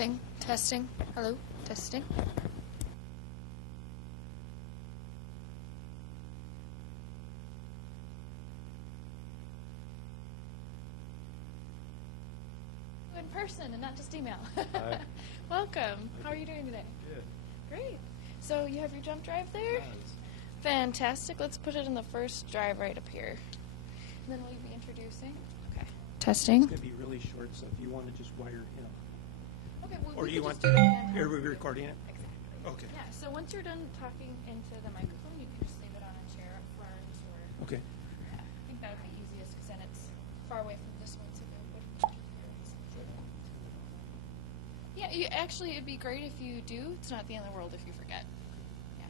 Testing, testing, hello, testing. In person and not just email. Hi. Welcome. How are you doing today? Good. Great. So you have your jump drive there? Nice. Fantastic. Let's put it in the first drive right up here. And then will you be introducing? Okay. Testing. It's going to be really short, so if you want to just wire him. Okay, well, Or we you could want just do to, it again. are we recording it? Exactly. Okay. Yeah, so once you're done talking into the microphone, you can just leave it on a chair up front or... Okay. Yeah, I think that would be easiest because then it's far away from this one. So yeah, actually, it'd be great if you do. It's not the end of the world if you forget. Yeah.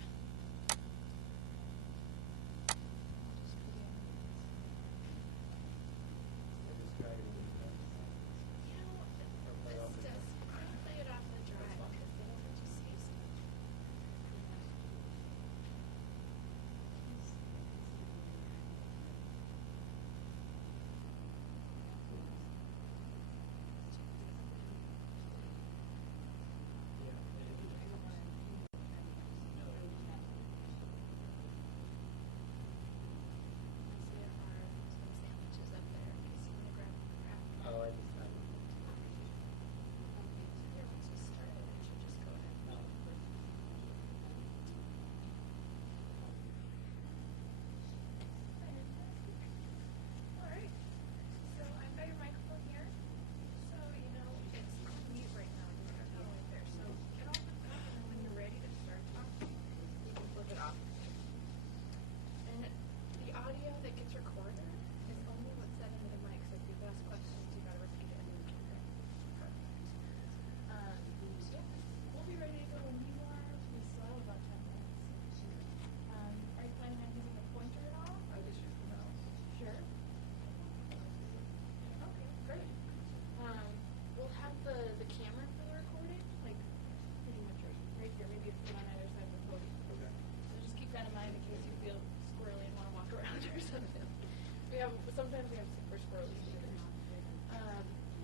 Sometimes we have super squirrely speakers.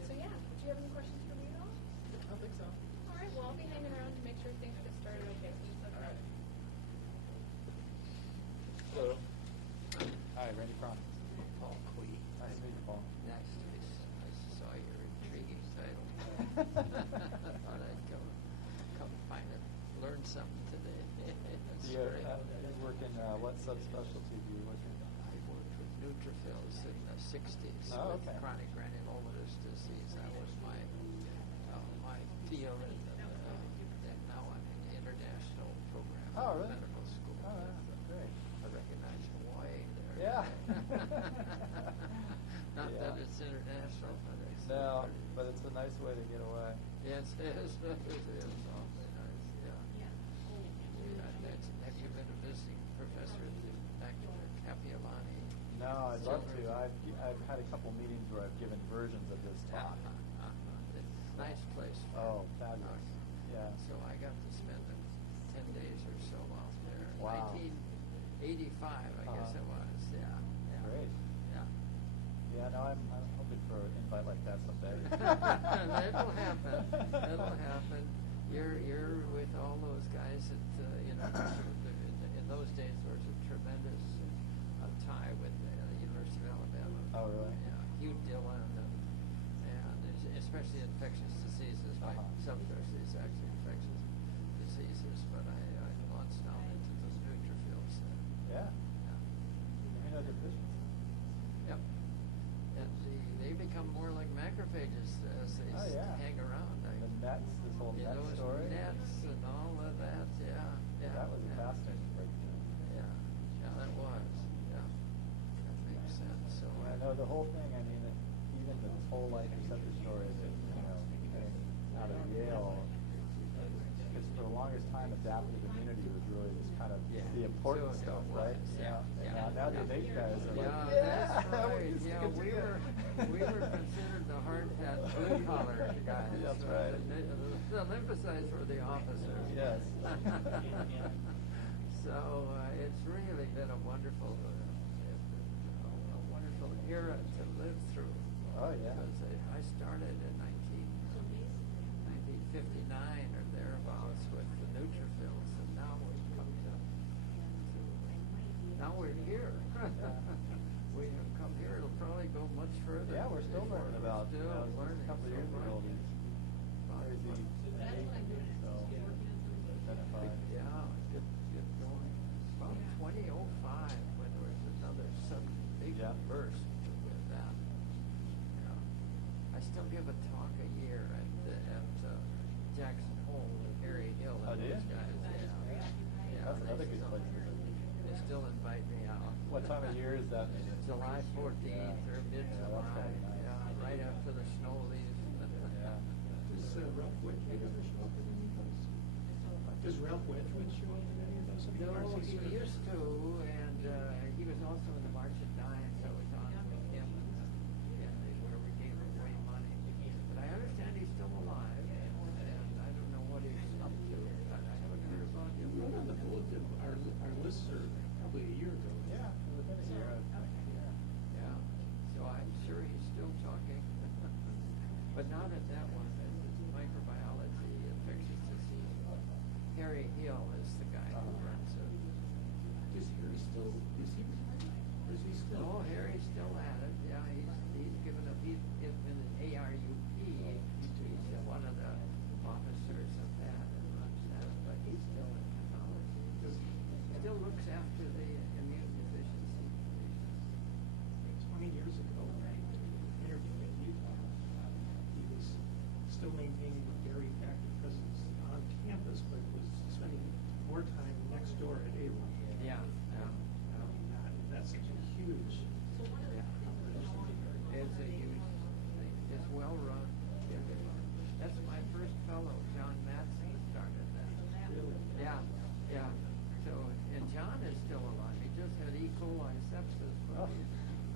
So yeah, do you have any questions for me at all? I don't think so. All right, well, I'll be hanging around to make sure things get started okay. All right. Hello. Hi, Randy Cron. Paul Quee. Nice to meet you, Paul. Nice to saw your intriguing title. Thought I'd come find it, learn something today. That's great. You work in what subspecialty do you work in? I worked with neutrophils in the 60s Oh, with okay. chronic granulomatous disease. That was my field, and now I'm in the international program Oh, at really? medical school. Oh, yeah. Great. I recognize Hawaii there. Yeah. Not Yeah. that it's international, but it's No, but it's a nice way to get away. Yes, it is. It is awfully nice. Yeah. Have you been a visiting professor at the Capiolani? No, I'd love to. I've had a couple meetings where I've given versions of this talk. It's a nice place. Oh, fabulous. Yeah. So I got to spend 10 days or so out there. Wow. 1985, I guess it was. Yeah. Great. Yeah. Yeah, no, I'm hoping for an invite like that someday. It'll happen. It'll happen. You're with all those guys that in those days there was a tremendous tie with the University of Alabama. Oh, really? Yeah, Hugh Dillon and especially infectious diseases, some specialties actually infectious diseases, but I launched down into those neutrophils. Yeah. You know their visions. Yep. And they become more like macrophages as they hang around. The nets, this whole net those story. nets and all of that, yeah. That was a fascinating breakthrough. Yeah, that was. Yeah, that makes sense. So I know the whole thing. I mean, even this whole life receptor story that came out of Yale, because for the longest time, adaptive immunity was really this kind of the important So it stuff, was, right? yeah. And now the innate guys are like, that's right. we We were considered the hard hat, blue collar guys. That's right. The lymphocytes were the officers. Yes. So it's really been a wonderful era to live through. Oh, yeah. Because I started in 1950 still learning about, Still a learning couple of so years much. ago, these crazy agents, so identified. Yeah, get going. About 2005 when there was another sudden big Yeah. burst with that. Yeah. I still give a talk a year at Jackson Hole and Harry Hill Oh, and do you? those guys. Yeah. That's they another good still- place to visit. They still invite me out. What time of year is that? July 14th Yeah. or Yeah, mid-July. that's gotta be nice. Yeah, right after the snow leaves. Yeah. Does Ralph Wedgwood ever show up in any of those? Does Ralph Wedgwood show up in any of those? No, Or is he sort of- used to, and he was also in the March of Dimes. I was on with him where we gave away money. But I understand he's still alive, and I don't know what he's up to. I haven't heard about him. We wrote on the bulletin, our listserv probably a year ago. Yeah, within a year, I think, yeah. Yeah, so I'm sure he's still talking, but not at that one. It's microbiology, infectious disease. Harry Hill is the guy who runs it. Is Harry still, is he still? Oh, Harry's still at it. Yeah, he's given up. He's been an ARUP. He's one of the officers of that and runs that, but he's still in pathology. Still looks after the immune deficiency patients. 20 years ago, when I interviewed at Utah, he was still maintaining a very active presence on campus, but was spending more time next door at Avon. Yeah, That's such a huge yeah. It's a huge thing. It's well run. That's my first fellow, John Matson, started that. really. Yeah. So, and John is still alive. He just had E. coli sepsis, but he,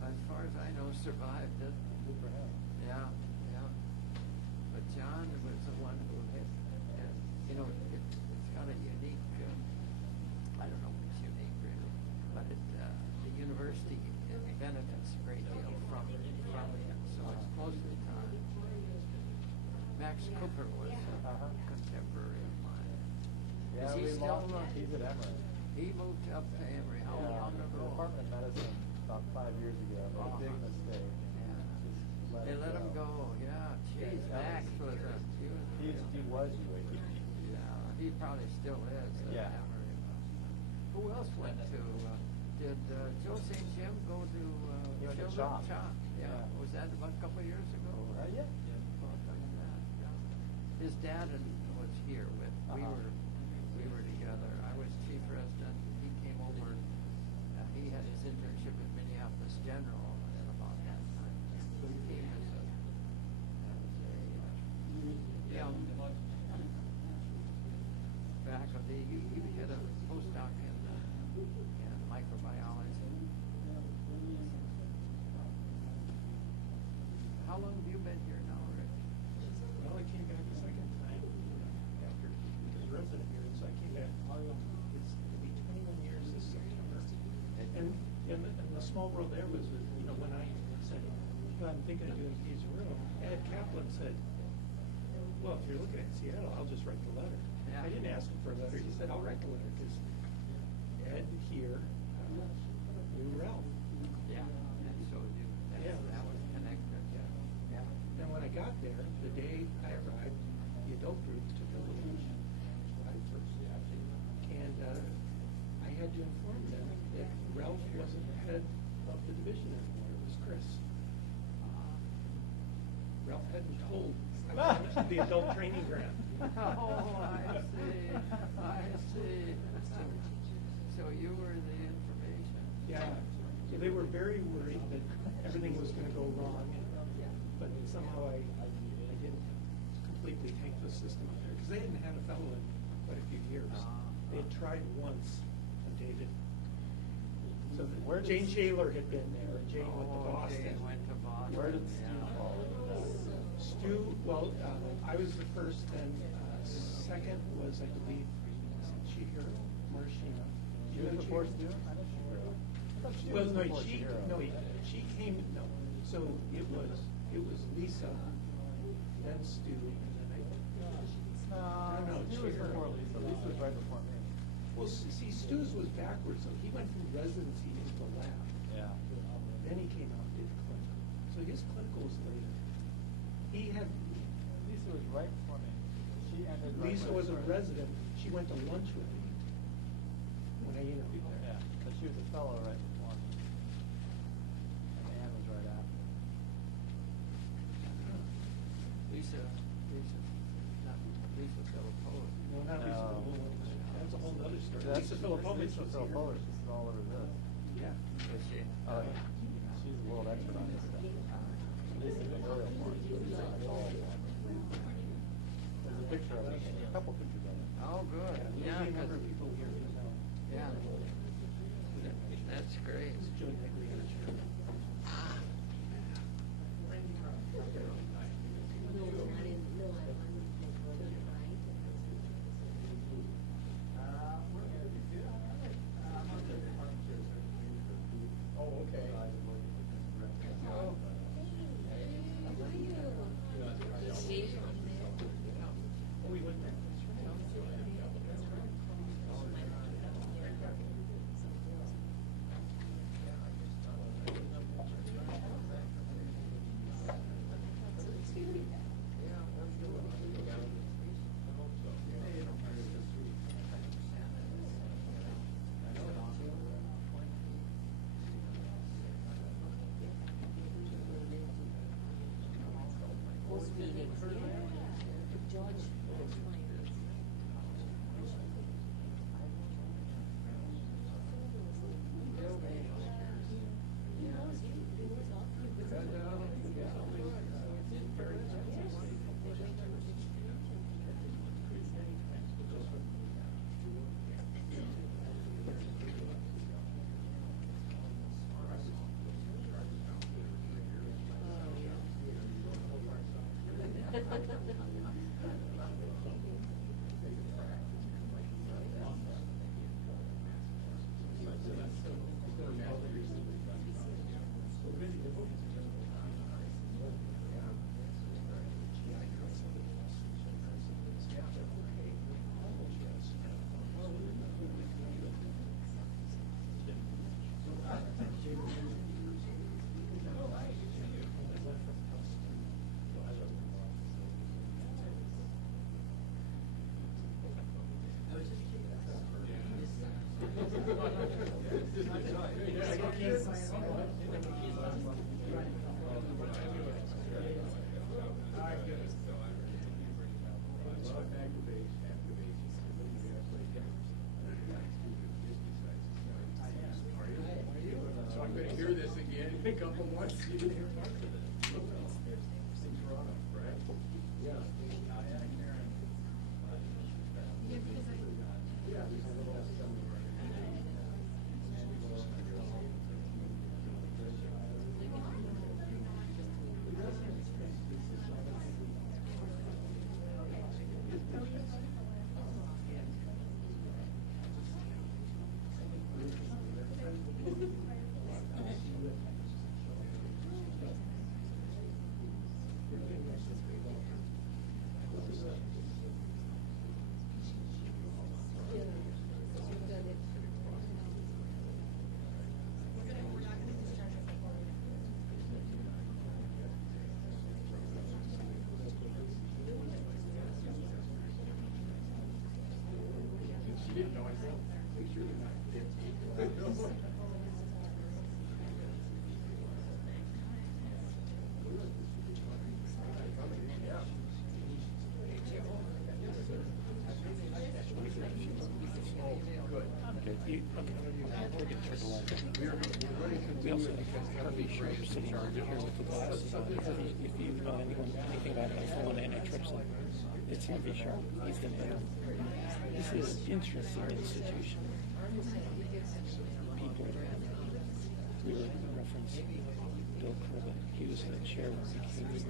as far as I know, survived it. Good for him. Yeah. But John was the one who had, and, it's got a unique, I don't know if it's unique really, but the university benefits a great deal from him, so it's closely tied. Max Cooper was a contemporary of mine. Yeah, Is he we still, lost, he's at Emory. he moved up to Emory, how Yeah, long the ago? Department of Medicine, about 5 years ago, made a big mistake. Yeah. Just They let him go, yeah, geez, Yeah, Max was he was UAP. yeah, he probably still is at Yeah. Emory. Who else went to, did Joe St. Jim go to He went to Children's? CHOP. Yeah, Yeah. was that about a couple of years ago? Yeah. Well, like that, yeah. His dad was here with, we were together. I was chief resident, he came over, he had his internship at Minneapolis General at about that time. So he came as a young faculty. He had a postdoc in microbiology. How long have you been here now, Rick? Well, I came back a second time after he was resident here, and so I came back. It'll be 21 years this September. And the small world there was, when I said, I'm thinking of doing P's Room, Ed Kaplan said, well, if you're looking at Seattle, I'll just write the letter. Yeah. I didn't ask him for a letter. He said, I'll write the letter because Ed here knew Ralph. Yeah. And so that was connected. Yeah. And when I got there, the day I arrived, the adult group took a little ride first. And I had to inform them that Ralph wasn't the head of the division anymore. It was Chris. Ralph hadn't told the adult training grant. Oh, I see. So you were the information. Yeah. So they were very worried that everything was going to go wrong. But somehow I didn't completely take the system up there because they hadn't had a fellow in quite a few years. They had tried once on David. So Jane Shaler had been there, and Jane went to Boston. Jane went to Boston. Where did Steve fall into that? Stu, well, I was the first, then second was, I believe, Chihiro Morishima. She was before Stu? I know she grew up. I thought she Well, was no, before she came, no. So it was Lisa, then Stu, and then No, No, she was Chihiro. before Lisa. Lisa was right before me. Well, see, Stu's was backwards, so he went from residency into the lab. Yeah. Then he came out and did clinical. So So his clinical was later. He had, Lisa was right before me. She ended right Lisa when I was a started. resident. She went to lunch with me when I interviewed her. Yeah, but she was a fellow right before me. And Ann was right after. Lisa Filippo. No, not No. Lisa Filippo. That's a whole other story. That's Lisa Filippovich Lisa was Filippovich here. is all over this. Yeah. Was she? Oh, yeah. She's a world expert on this stuff. Lisa's the aerial form. There's a picture of it, a couple pictures of it. Oh, good. Yeah, Yeah, a number of 'cause- people here who know. yeah. That's great. This is Joe Negley. Oh, okay. Oh, we went there. So I'm gonna hear this again in a couple months. You didn't hear part of it. In Toronto, right? Yeah. She didn't know. I said, make sure you're not 50. We also have Harvey Schreiber sitting over here with the glasses on. Harvey, if you know anything about iPhone antitrypsin, it's Harvey Sharp. He's the man. This is an interesting institution. People, we were referencing Bill Corbin. He was the chair when we came. He was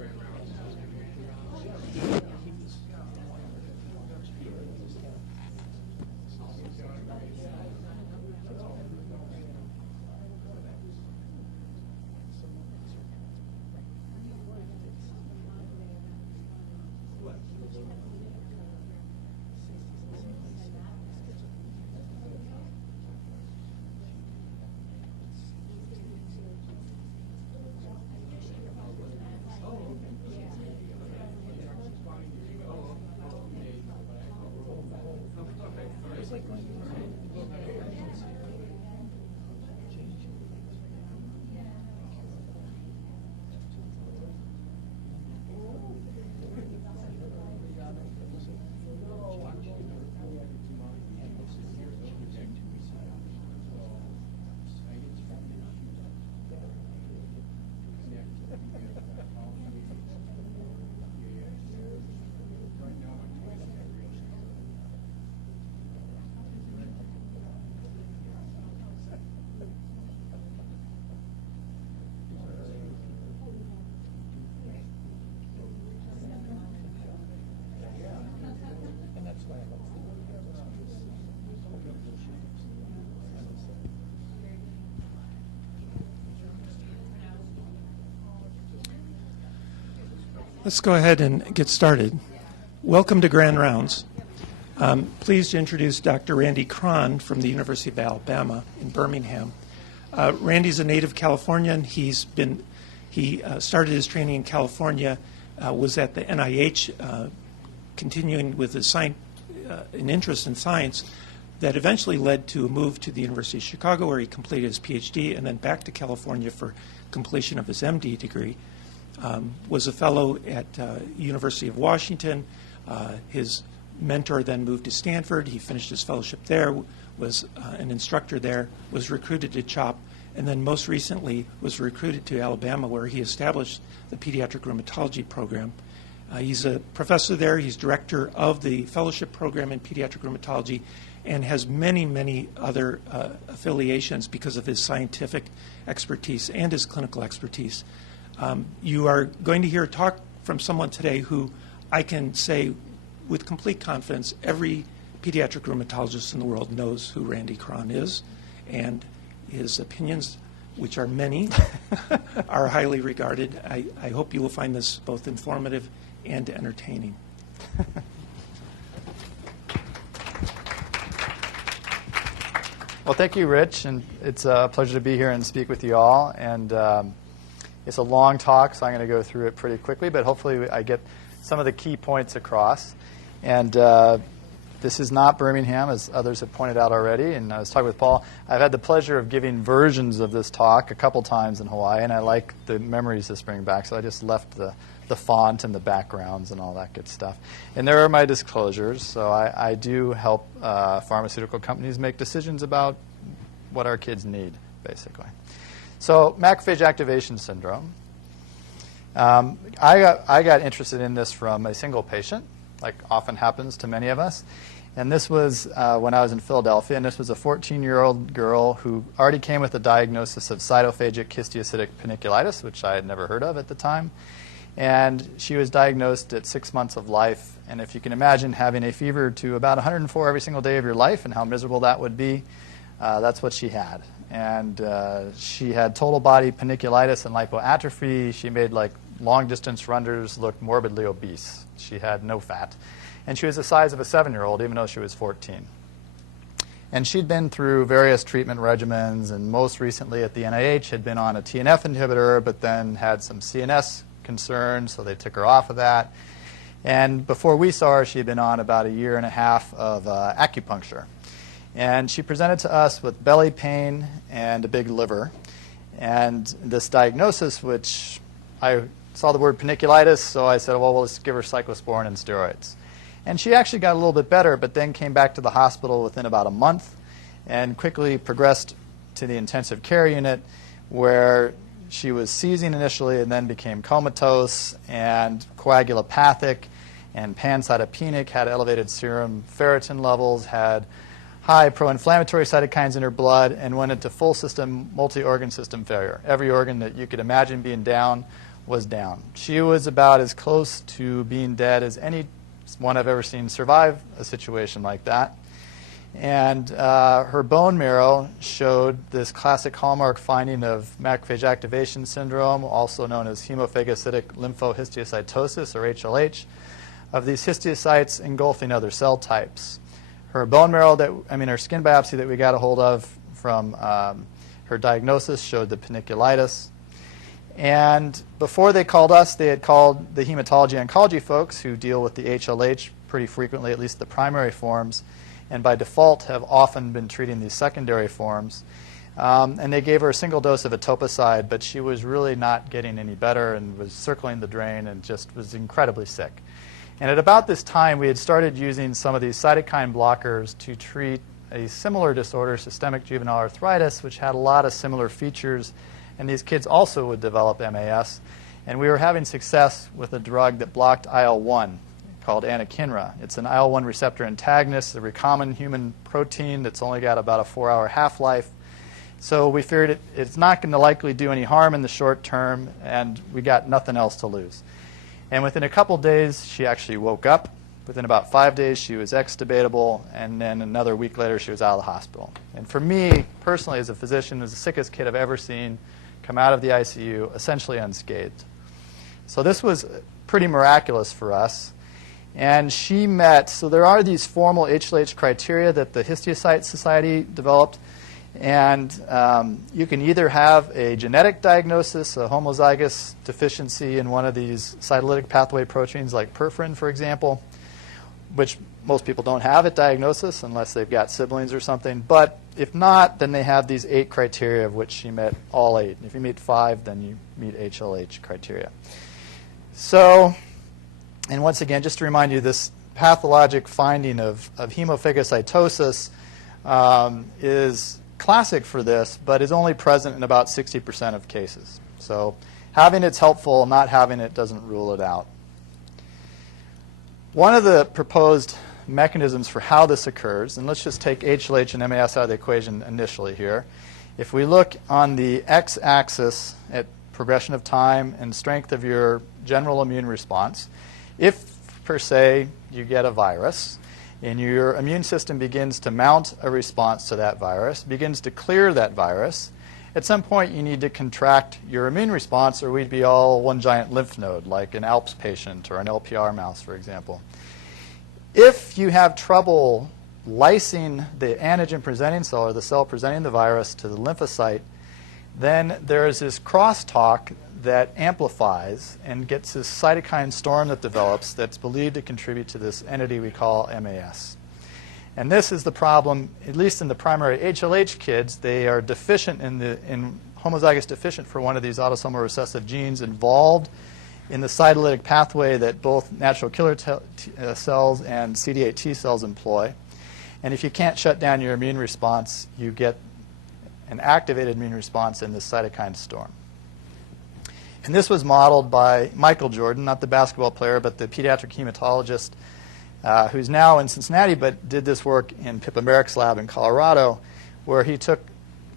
Let's go ahead and get started. Welcome to Grand Rounds. Pleased to introduce Dr. Randy Cron from the University of Alabama in Birmingham. Randy's a native Californian. He started his training in California, was at the NIH, continuing with an interest in science that eventually led to a move to the University of Chicago, where he completed his PhD, and then back to California for completion of his MD degree. Was a fellow at University of Washington. His mentor then moved to Stanford. He finished his fellowship there, was an instructor there, was recruited to CHOP, and then most recently was recruited to Alabama, where he established the Pediatric Rheumatology program. He's a professor there. He's director of the fellowship program in Pediatric Rheumatology and has many, many other affiliations because of his scientific expertise and his clinical expertise. You are going to hear a talk from someone today who I can say with complete confidence every pediatric rheumatologist in the world knows who Randy Cron is, and his opinions, which are many, are highly regarded. I hope you will find this both informative and entertaining. Well, thank you, Rich, and it's a pleasure to be here and speak with you all. And it's a long talk, so I'm going to go through it pretty quickly, but hopefully I get some of the key points across. And this is not Birmingham, as others have pointed out already, and I was talking with Paul. I've had the pleasure of giving versions of this talk a couple times in Hawaii, and I like the memories this bring back, so I just left the font and the backgrounds and all that good stuff. And there are my disclosures, so I do help pharmaceutical companies make decisions about what our kids need, basically. So macrophage activation syndrome. I got interested in this from a single patient, like often happens to many of us. And this was when I was in Philadelphia, and this was a 14-year-old girl who already came with a diagnosis of cytophagic histiocytic paniculitis, which I had never heard of at the time. And she was diagnosed at 6 months of life. And if you can imagine having a fever to about 104 every single day of your life and how miserable that would be, that's what she had. And she had total body paniculitis and lipoatrophy. She made like long-distance runners look morbidly obese. She had no fat. And she was the size of a 7-year-old, even though she was 14. And she'd been through various treatment regimens, and most recently at the NIH had been on a TNF inhibitor, but then had some CNS concerns, so they took her off of that. And before we saw her, she had been on about 1.5 years of acupuncture. And she presented to us with belly pain and a big liver. And this diagnosis, which I saw the word paniculitis, so I said, well, let's give her cyclosporin and steroids. And she actually got a little bit better, but then came back to the hospital within about a month and quickly progressed to the intensive care unit, where she was seizing initially and then became comatose and coagulopathic and pancytopenic, had elevated serum ferritin levels, had high pro-inflammatory cytokines in her blood, and went into full system, multi-organ system failure. Every organ that you could imagine being down was down. She was about as close to being dead as anyone I've ever seen survive a situation like that. And her bone marrow showed this classic hallmark finding of macrophage activation syndrome, also known as hemophagocytic lymphohistiocytosis, or HLH, of these histiocytes engulfing other cell types. Her bone marrow, her skin biopsy that we got a hold of from her diagnosis showed the paniculitis. And before they called us, they had called the hematology oncology folks, who deal with the HLH pretty frequently, at least the primary forms, and by default have often been treating these secondary forms. And they gave her a single dose of etoposide, but she was really not getting any better and was circling the drain and just was incredibly sick. And at about this time, we had started using some of these cytokine blockers to treat a similar disorder, systemic juvenile arthritis, which had a lot of similar features. And these kids also would develop MAS. And we were having success with a drug that blocked IL-1 called anakinra. It's an IL-1 receptor antagonist, a recombinant human protein that's only got about a 4-hour half-life. So we figured it's not going to likely do any harm in the short term, and we got nothing else to lose. And within a couple days, she actually woke up. Within about 5 days, she was extubatable, and then another week later, she was out of the hospital. And for me, personally, as a physician, it was the sickest kid I've ever seen come out of the ICU, essentially unscathed. So this was pretty miraculous for us. And she met, so there are these formal HLH criteria that the Histiocyte Society developed. And you can either have a genetic diagnosis, a homozygous deficiency in one of these cytolytic pathway proteins like perforin, for example, which most people don't have at diagnosis unless they've got siblings or something. But if not, then they have these 8 criteria, of which she met all 8. If you meet 5, then you meet HLH criteria. So, and once again, just to remind you, this pathologic finding of hemophagocytosis is classic for this, but is only present in about 60% of cases. So having it's helpful, not having it doesn't rule it out. One of the proposed mechanisms for how this occurs, and let's just take HLH and MAS out of the equation initially here. If we look on the x-axis at progression of time and strength of your general immune response, if, per se, you get a virus, and your immune system begins to mount a response to that virus, begins to clear that virus, at some point you need to contract your immune response, or we'd be all one giant lymph node, like an ALPS patient or an LPR mouse, for example. If you have trouble lysing the antigen-presenting cell, or the cell presenting the virus, to the lymphocyte, then there is this crosstalk that amplifies and gets this cytokine storm that develops that's believed to contribute to this entity we call MAS. And this is the problem, at least in the primary HLH kids. They are deficient in homozygous deficient for one of these autosomal recessive genes involved in the cytolytic pathway that both natural killer cells and CD8 T cells employ. And if you can't shut down your immune response, you get an activated immune response in this cytokine storm. And this was modeled by Michael Jordan, not the basketball player, but the pediatric hematologist who's now in Cincinnati, but did this work in Pippa Merrick's lab in Colorado, where he took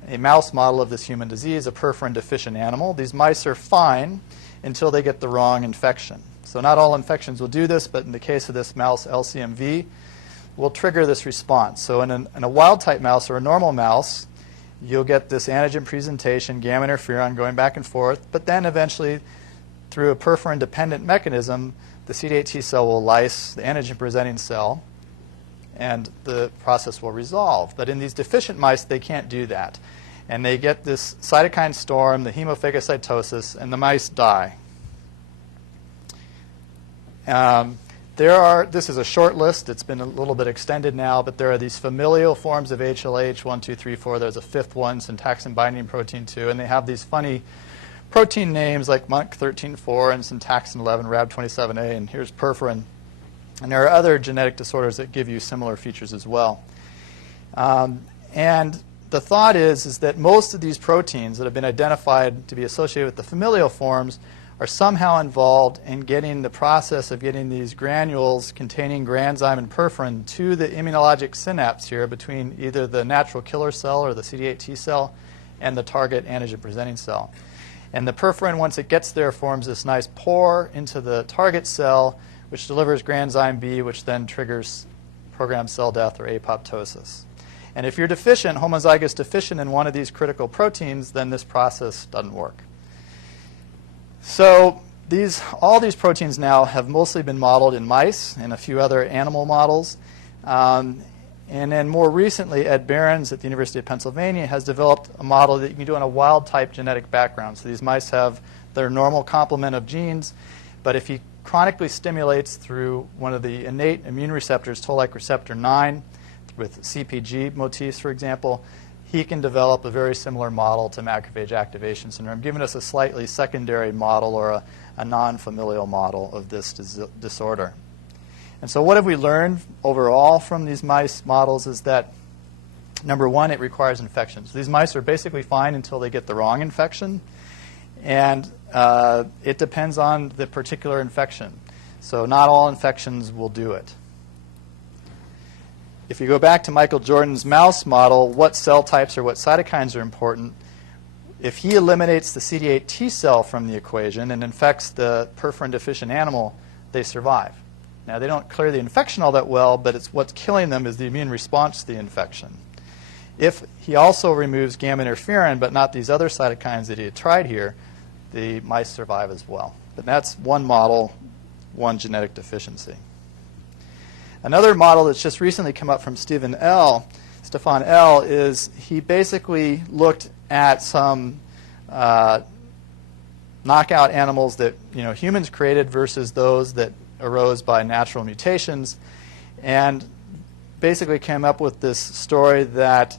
a mouse model of this human disease, a perforin-deficient animal. These mice are fine until they get the wrong infection. So not all infections will do this, but in the case of this mouse, LCMV, will trigger this response. So in a wild-type mouse or a normal mouse, you'll get this antigen presentation, gamma interferon going back and forth, but then eventually, through a perforin-dependent mechanism, the CD8 T cell will lyse the antigen-presenting cell, and the process will resolve. But in these deficient mice, they can't do that. And they get this cytokine storm, the hemophagocytosis, and the mice die. This is a short list. It's been a little bit extended now, but there are these familial forms of HLH, 1, 2, 3, 4. There's a 5th one, syntaxin binding protein 2, and they have these funny protein names like MUNC13.4 and syntaxin 11, RAB27A, and here's perforin. And there are other genetic disorders that give you similar features as well. And the thought is that most of these proteins that have been identified to be associated with the familial forms are somehow involved in getting the process of getting these granules containing granzyme and perforin to the immunologic synapse here between either the natural killer cell or the CD8 T cell and the target antigen-presenting cell. And the perforin, once it gets there, forms this nice pore into the target cell, which delivers granzyme B, which then triggers programmed cell death or apoptosis. And if you're deficient, homozygous deficient in one of these critical proteins, then this process doesn't work. So all these proteins now have mostly been modeled in mice and a few other animal models. And then more recently, Ed Behrens at the University of Pennsylvania has developed a model that you can do on a wild-type genetic background. So these mice have their normal complement of genes, but if he chronically stimulates through one of the innate immune receptors, toll-like receptor 9, with CPG motifs, for example, he can develop a very similar model to macrophage activation syndrome, giving us a slightly secondary model or a non-familial model of this disorder. And so what have we learned overall from these mice models is that, number one, it requires infection. So these mice are basically fine until they get the wrong infection, and it depends on the particular infection. So not all infections will do it. If you go back to Michael Jordan's mouse model, what cell types or what cytokines are important? If he eliminates the CD8 T cell from the equation and infects the perforin-deficient animal, they survive. Now, they don't clear the infection all that well, but it's what's killing them is the immune response to the infection. If he also removes gamma interferon, but not these other cytokines that he had tried here, the mice survive as well. But that's one model one genetic deficiency. Another model that's just recently come up from Stefan L. is he basically looked at some knockout animals that humans created versus those that arose by natural mutations, and basically came up with this story that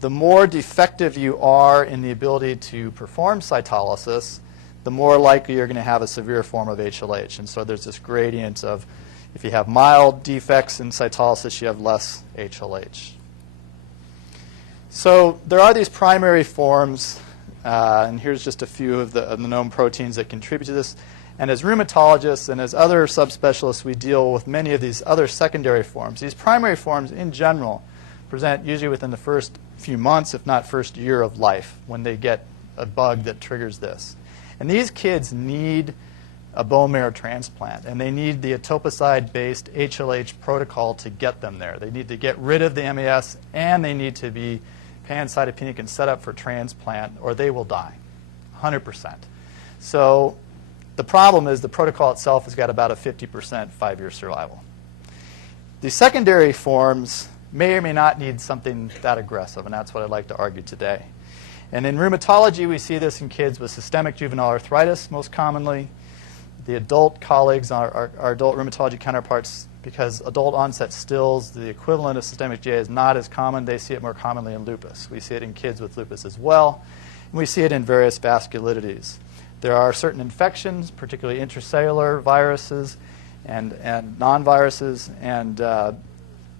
the more defective you are in the ability to perform cytolysis, the more likely you're going to have a severe form of HLH. And so there's this gradient of if you have mild defects in cytolysis, you have less HLH. So there are these primary forms, and here's just a few of the known proteins that contribute to this. And as rheumatologists and as other subspecialists, we deal with many of these other secondary forms. These primary forms, in general, present usually within the first few months, if not first year of life, when they get a bug that triggers this. And these kids need a bone marrow transplant, and they need the etoposide-based HLH protocol to get them there. They need to get rid of the MAS, and they need to be pancytopenic and set up for transplant, or they will die, 100%. So the problem is the protocol itself has got about a 50% 5-year survival. The secondary forms may or may not need something that aggressive, and that's what I'd like to argue today. And in rheumatology, we see this in kids with systemic juvenile arthritis most commonly. The adult colleagues, our adult rheumatology counterparts, because adult onset stills, the equivalent of systemic GA, is not as common. They see it more commonly in lupus. We see it in kids with lupus as well. And we see it in various vasculitides. There are certain infections, particularly intracellular viruses and non-viruses, and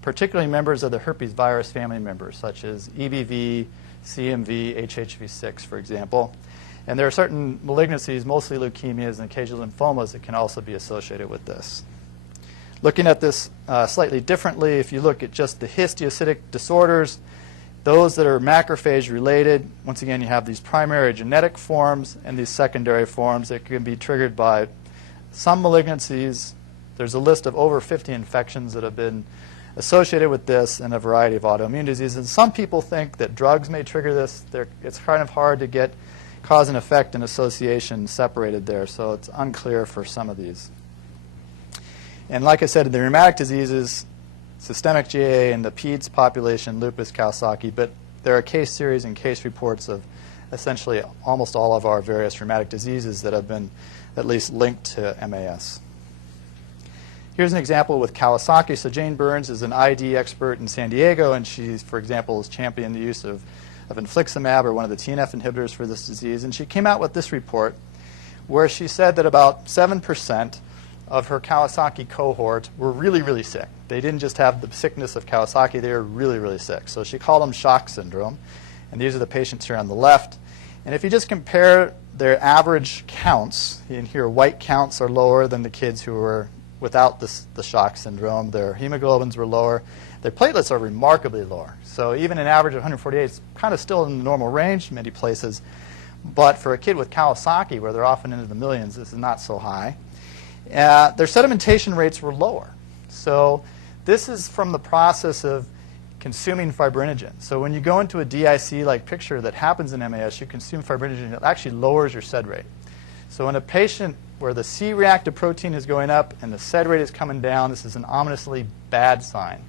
particularly members of the herpes virus family members, such as EBV, CMV, HHV6, for example. And there are certain malignancies, mostly leukemias and occasional lymphomas, that can also be associated with this. Looking at this slightly differently, if you look at just the histiocytic disorders, those that are macrophage related, once again, you have these primary genetic forms and these secondary forms that can be triggered by some malignancies. There's a list of over 50 infections that have been associated with this and a variety of autoimmune diseases. And some people think that drugs may trigger this. It's kind of hard to get cause and effect and association separated there, so it's unclear for some of these. And like I said, in the rheumatic diseases, systemic GA and the PEDS population, lupus, Kawasaki, but there are case series and case reports of essentially almost all of our various rheumatic diseases that have been at least linked to MAS. Here's an example with Kawasaki. So Jane Burns is an ID expert in San Diego, and she, for example, has championed the use of infliximab, or one of the TNF inhibitors for this disease. And she came out with this report where she said that about 7% of her Kawasaki cohort were really, really sick. They didn't just have the sickness of Kawasaki, they were really, really sick. So she called them shock syndrome. And these are the patients here on the left. And if you just compare their average counts, and here white counts are lower than the kids who were without the shock syndrome. Their hemoglobins were lower. Their platelets are remarkably lower. So even an average of 148 is kind of still in the normal range in many places. But for a kid with Kawasaki, where they're often into the millions, this is not so high. Their sedimentation rates were lower. So this is from the process of consuming fibrinogen. So when you go into a DIC-like picture that happens in MAS, you consume fibrinogen, it actually lowers your sed rate. So in a patient where the C-reactive protein is going up and the sed rate is coming down, this is an ominously bad sign.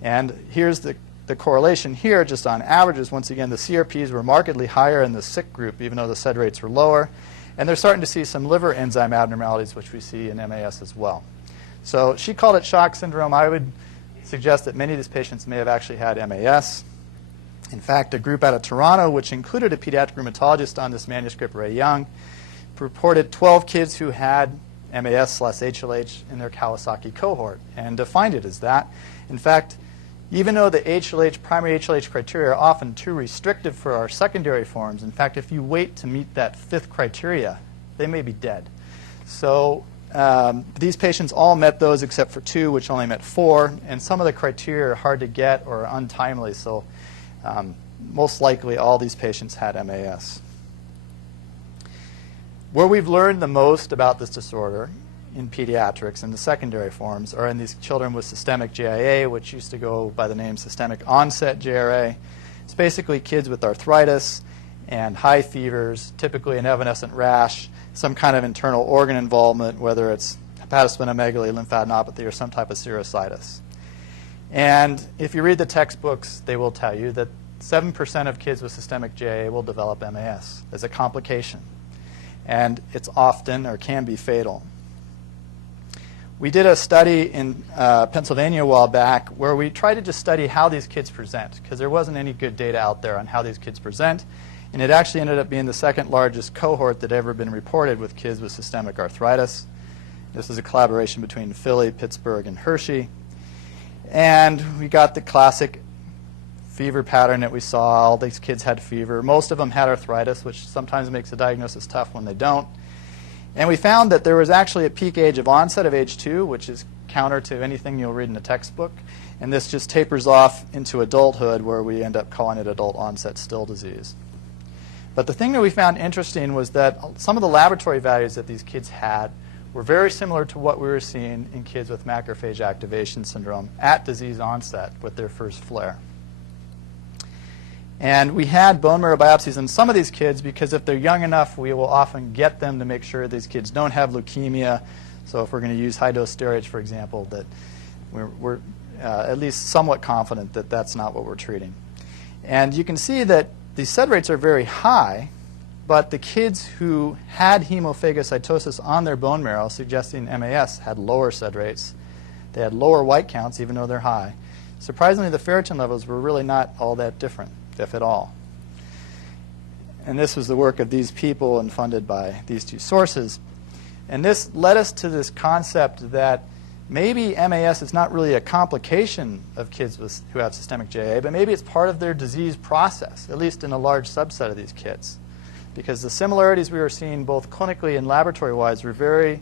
And here's the correlation here, just on averages. Once again, the CRPs were markedly higher in the sick group, even though the sed rates were lower. And they're starting to see some liver enzyme abnormalities, which we see in MAS as well. So she called it shock syndrome. I would suggest that many of these patients may have actually had MAS. In fact, a group out of Toronto, which included a pediatric rheumatologist on this manuscript, Ray Young, reported 12 kids who had MAS/HLH in their Kawasaki cohort and defined it as that. In fact, even though the primary HLH criteria are often too restrictive for our secondary forms, in fact, if you wait to meet that 5th criteria, they may be dead. So these patients all met those except for 2, which only met 4, and some of the criteria are hard to get or untimely, so most likely all these patients had MAS. Where we've learned the most about this disorder in pediatrics and the secondary forms are in these children with systemic JIA, which used to go by the name systemic onset JRA. It's basically kids with arthritis and high fevers, typically an evanescent rash, some kind of internal organ involvement, whether it's hepatosplenomegaly, lymphadenopathy, or some type of serositis. And if you read the textbooks, they will tell you that 7% of kids with systemic JA will develop MAS as a complication. And it's often or can be fatal. We did a study in Pennsylvania a while back where we tried to just study how these kids present, because there wasn't any good data out there on how these kids present. And it actually ended up being the second largest cohort that ever been reported with kids with systemic arthritis. This is a collaboration between Philly, Pittsburgh, and Hershey. And we got the classic fever pattern that we saw. All these kids had fever. Most of them had arthritis, which sometimes makes the diagnosis tough when they don't. And we found that there was actually a peak age of onset of age 2, which is counter to anything you'll read in a textbook. And this just tapers off into adulthood, where we end up calling it adult onset still disease. But the thing that we found interesting was that some of the laboratory values that these kids had were very similar to what we were seeing in kids with macrophage activation syndrome at disease onset with their first flare. And we had bone marrow biopsies in some of these kids because if they're young enough, we will often get them to make sure these kids don't have leukemia. So if we're going to use high-dose steroids, for example, that we're at least somewhat confident that that's not what we're treating. And you can see that these SED rates are very high, but the kids who had hemophagocytosis on their bone marrow, suggesting MAS, had lower SED rates. They had lower white counts, even though they're high. Surprisingly, the ferritin levels were really not all that different, if at all. And this was the work of these people and funded by these two sources. And this led us to this concept that maybe MAS is not really a complication of kids who have systemic JA, but maybe it's part of their disease process, at least in a large subset of these kids. Because the similarities we were seeing both clinically and laboratory-wise were very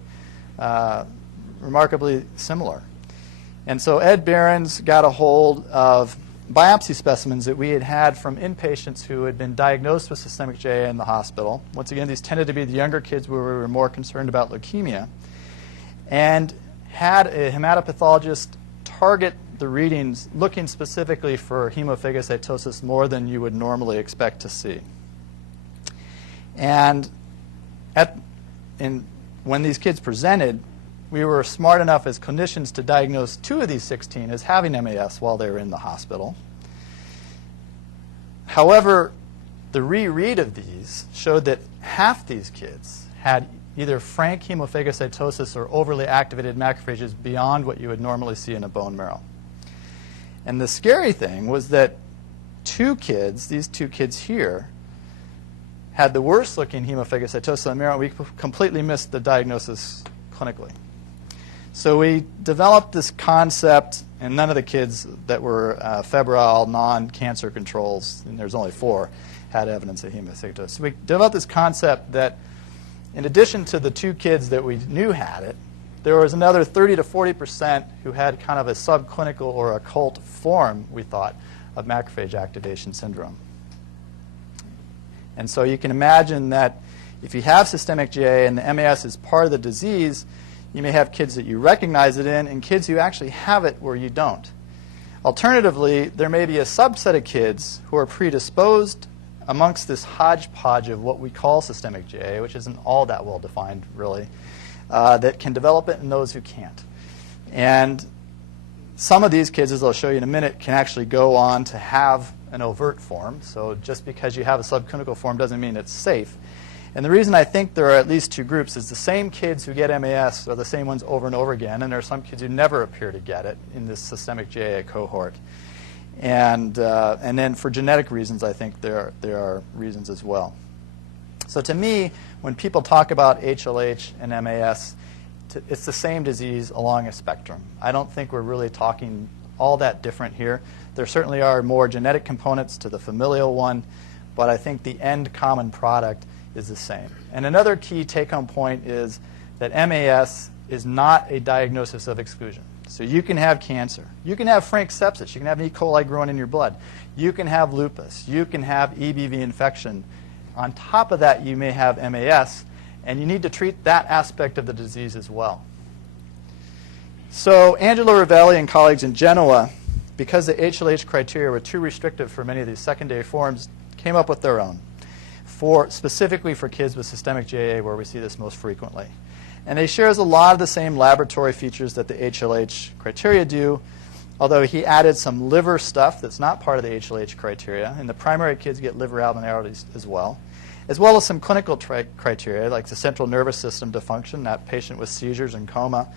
remarkably similar. And so Ed Behrens got a hold of biopsy specimens that we had had from inpatients who had been diagnosed with systemic JA in the hospital. Once again, these tended to be the younger kids where we were more concerned about leukemia. And had a hematopathologist target the readings looking specifically for hemophagocytosis more than you would normally expect to see. And when these kids presented, we were smart enough as clinicians to diagnose 2 of these 16 as having MAS while they were in the hospital. However, the reread of these showed that half these kids had either frank hemophagocytosis or overly activated macrophages beyond what you would normally see in a bone marrow. And the scary thing was that 2 kids, these 2 kids here, had the worst looking hemophagocytosis in the marrow. We completely missed the diagnosis clinically. So we developed this concept, and none of the kids that were febrile, non-cancer controls, and there's only 4, had evidence of hemophagocytosis. So we developed this concept that in addition to the 2 kids that we knew had it, there was another 30 to 40% who had kind of a subclinical or occult form, we thought, of macrophage activation syndrome. And so you can imagine that if you have systemic JA and the MAS is part of the disease, you may have kids that you recognize it in and kids who actually have it where you don't. Alternatively, there may be a subset of kids who are predisposed amongst this hodgepodge of what we call systemic JA, which isn't all that well defined, really, that can develop it and those who can't. And some of these kids, as I'll show you in a minute, can actually go on to have an overt form. So just because you have a subclinical form doesn't mean it's safe. And the reason I think there are at least 2 groups is the same kids who get MAS are the same ones over and over again, and there are some kids who never appear to get it in this systemic JA cohort. And then for genetic reasons, I think there are reasons as well. So to me, when people talk about HLH and MAS, it's the same disease along a spectrum. I don't think we're really talking all that different here. There certainly are more genetic components to the familial one, but I think the end common product is the same. And another key take-home point is that MAS is not a diagnosis of exclusion. So you can have cancer. You can have frank sepsis. You can have E. coli growing in your blood. You can have lupus. You can have EBV infection. On top of that, you may have MAS, and you need to treat that aspect of the disease as well. So Angelo Ravelli and colleagues in Genoa, because the HLH criteria were too restrictive for many of these secondary forms, came up with their own, specifically for kids with systemic JA where we see this most frequently. And he shares a lot of the same laboratory features that the HLH criteria do, although he added some liver stuff that's not part of the HLH criteria. And the primary kids get liver abnormalities as well as some clinical criteria like the central nervous system dysfunction, that patient with seizures and coma,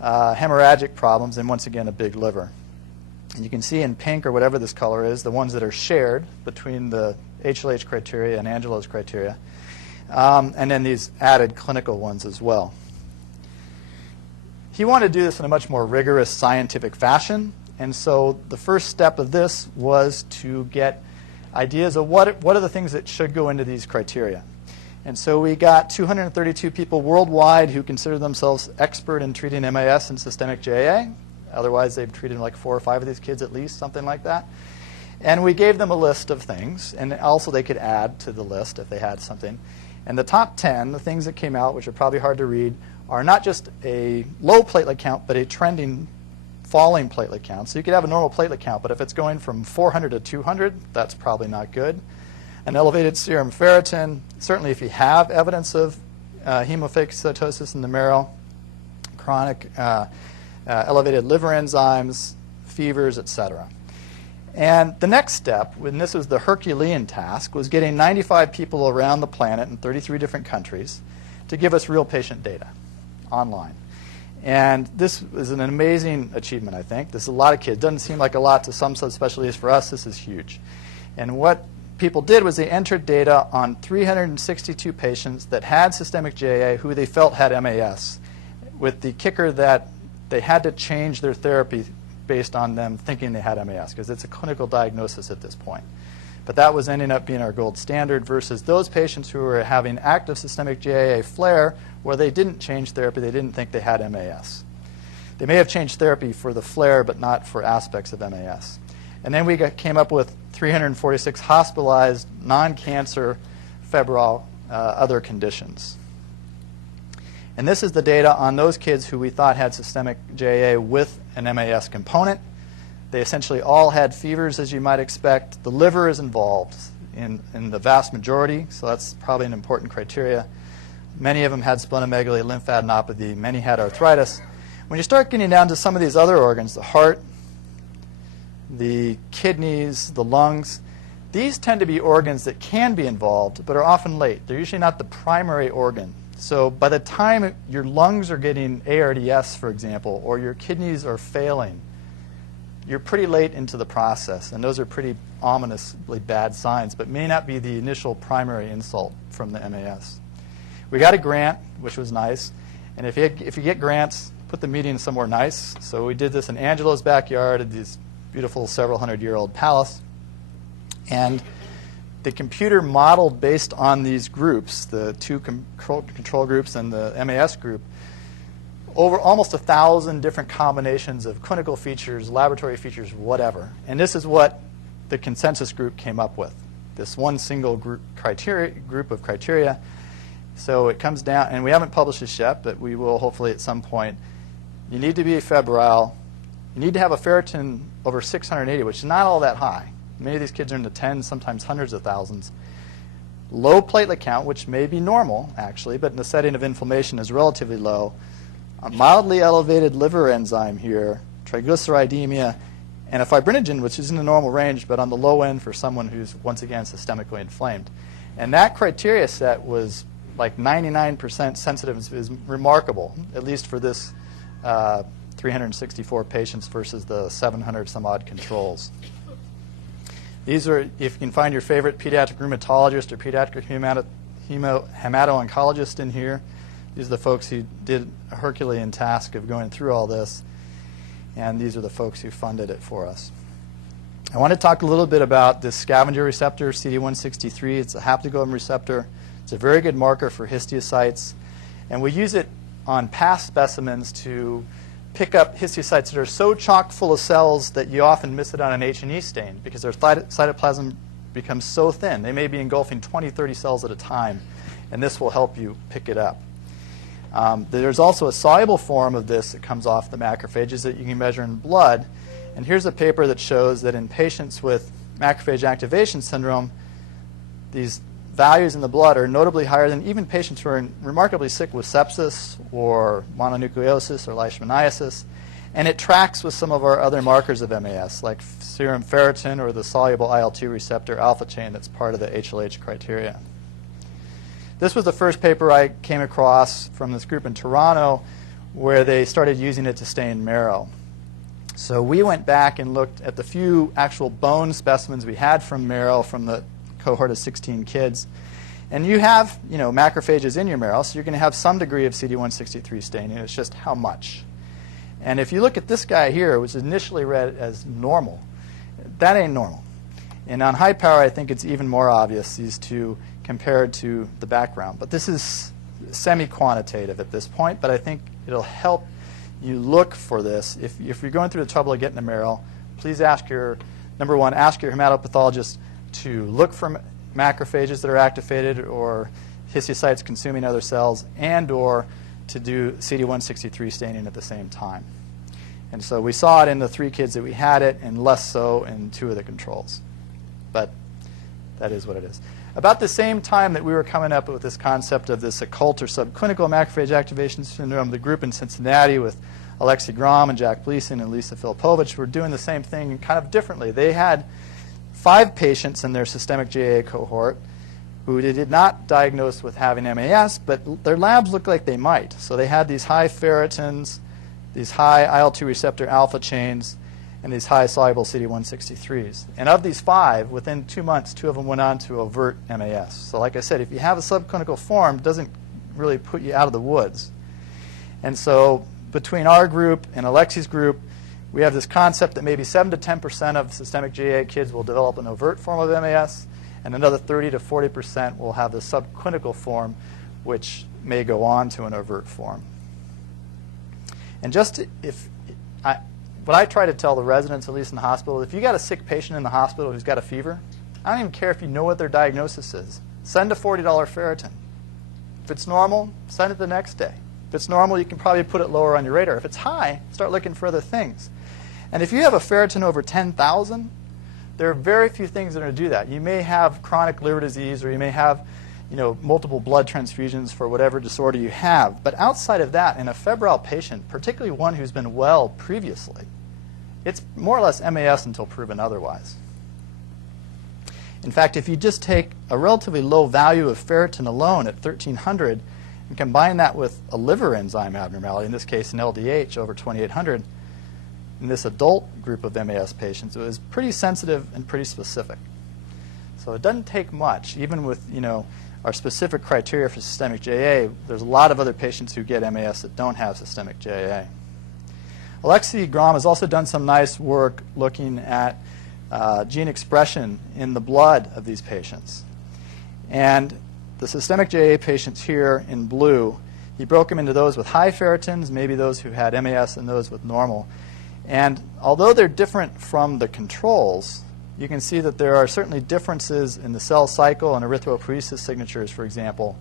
hemorrhagic problems, and once again a big liver. And you can see in pink, or whatever this color is, the ones that are shared between the HLH criteria and Angelo's criteria, and then these added clinical ones as well. He wanted to do this in a much more rigorous scientific fashion, and so the first step of this was to get ideas of what are the things that should go into these criteria. And so we got 232 people worldwide who consider themselves expert in treating MAS and systemic JA. Otherwise, they've treated like 4 or 5 of these kids at least, something like that. And we gave them a list of things, and also they could add to the list if they had something. And the top 10, the things that came out, which are probably hard to read, are not just a low platelet count, but a trending falling platelet count. So you could have a normal platelet count, but if it's going from 400 to 200, that's probably not good. An elevated serum ferritin, certainly if you have evidence of hemophagocytosis in the marrow, chronic elevated liver enzymes, fevers, etc. And the next step, and this was the Herculean task, was getting 95 people around the planet in 33 different countries to give us real patient data online. And this is an amazing achievement, I think. This is a lot of kids. Doesn't seem like a lot to some subspecialties. For us, this is huge. And what people did was they entered data on 362 patients that had systemic JA who they felt had MAS, with the kicker that they had to change their therapy based on them thinking they had MAS, because it's a clinical diagnosis at this point. But that was ending up being our gold standard versus those patients who were having active systemic JA flare where they didn't change therapy, they didn't think they had MAS. They may have changed therapy for the flare, but not for aspects of MAS. And then we came up with 346 hospitalized, non-cancer, febrile, other conditions. And this is the data on those kids who we thought had systemic JA with an MAS component. They essentially all had fevers, as you might expect. The liver is involved in the vast majority, so that's probably an important criteria. Many of them had splenomegaly, lymphadenopathy. Many had arthritis. When you start getting down to some of these other organs, the heart, the kidneys, the lungs, these tend to be organs that can be involved but are often late. They're usually not the primary organ. So by the time your lungs are getting ARDS, for example, or your kidneys are failing, you're pretty late into the process, and those are pretty ominously bad signs, but may not be the initial primary insult from the MAS. We got a grant, which was nice, and if you get grants, put the meeting somewhere nice. So we did this in Angelo's backyard at this beautiful several hundred-year-old palace, and the computer modeled based on these groups, the 2 control groups and the MAS group, over almost 1,000 different combinations of clinical features, laboratory features, whatever. And this is what the consensus group came up with, this one single group of criteria. So it comes down, and we haven't published this yet, but we will hopefully at some point. You need to be febrile. You need to have a ferritin over 680, which is not all that high. Many of these kids are in the tens, sometimes hundreds of thousands. Low platelet count, which may be normal, actually, but in the setting of inflammation is relatively low. A mildly elevated liver enzyme here, triglyceridemia, and a fibrinogen, which is in the normal range, but on the low end for someone who's, once again, systemically inflamed. And that criteria set was like 99% sensitive is remarkable, at least for this 364 patients versus the 700 some odd controls. These are, if you can find your favorite pediatric rheumatologist or pediatric hemato-oncologist in here, these are the folks who did a Herculean task of going through all this, and these are the folks who funded it for us. I want to talk a little bit about this scavenger receptor, CD163. It's a haptoglobin receptor. It's a very good marker for histiocytes, and we use it on past specimens to pick up histiocytes that are so chock full of cells that you often miss it on an H&E stain because their cytoplasm becomes so thin. They may be engulfing 20, 30 cells at a time, and this will help you pick it up. There's also a soluble form of this that comes off the macrophages that you can measure in blood. And here's a paper that shows that in patients with macrophage activation syndrome, these values in the blood are notably higher than even patients who are remarkably sick with sepsis or mononucleosis or leishmaniasis. And it tracks with some of our other markers of MAS, like serum ferritin or the soluble IL-2 receptor alpha chain that's part of the HLH criteria. This was the first paper I came across from this group in Toronto where they started using it to stain marrow. So we went back and looked at the few actual bone specimens we had from marrow from the cohort of 16 kids. And you have, macrophages in your marrow, so you're going to have some degree of CD163 staining. It's just how much. And if you look at this guy here, which is initially read as normal, that ain't normal. And on high power, I think it's even more obvious, these two, compared to the background. But this is semi-quantitative at this point, but I think it'll help you look for this. If you're going through the trouble of getting a marrow, please number one, ask your hematopathologist to look for macrophages that are activated or histiocytes consuming other cells, and or to do CD163 staining at the same time. And so we saw it in the 3 kids that we had it, and less so in 2 of the controls. But that is what it is. About the same time that we were coming up with this concept of this occult or subclinical macrophage activation syndrome, the group in Cincinnati with Alexei Grom and Jack Gleason and Lisa Filipovich were doing the same thing kind of differently. They had 5 patients in their systemic GAA cohort who they did not diagnose with having MAS, but their labs looked like they might. So they had these high ferritins, these high IL-2 receptor alpha chains, and these high soluble CD163s. And of these 5, within 2 months, 2 of them went on to overt MAS. So like I said, if you have a subclinical form, it doesn't really put you out of the woods. And so between our group and Alexei's group, we have this concept that maybe 7 to 10% of systemic GAA kids will develop an overt form of MAS, and another 30 to 40% will have the subclinical form, which may go on to an overt form. And what I try to tell the residents, at least in the hospital, if you got a sick patient in the hospital who's got a fever, I don't even care if you know what their diagnosis is. Send a $40 ferritin. If it's normal, send it the next day. If it's normal, you can probably put it lower on your radar. If it's high, start looking for other things. And if you have a ferritin over 10,000, there are very few things that are going to do that. You may have chronic liver disease, or you may have multiple blood transfusions for whatever disorder you have. But outside of that, in a febrile patient, particularly one who's been well previously, it's more or less MAS until proven otherwise. In fact, if you just take a relatively low value of ferritin alone at 1,300 and combine that with a liver enzyme abnormality, in this case an LDH over 2,800, in this adult group of MAS patients, it was pretty sensitive and pretty specific. So it doesn't take much. Even with our specific criteria for systemic GAA, there's a lot of other patients who get MAS that don't have systemic GAA. Alexei Grom has also done some nice work looking at gene expression in the blood of these patients. And the systemic GAA patients here in blue, he broke them into those with high ferritins, maybe those who had MAS, and those with normal. And although they're different from the controls, you can see that there are certainly differences in the cell cycle and erythropoiesis signatures, for example,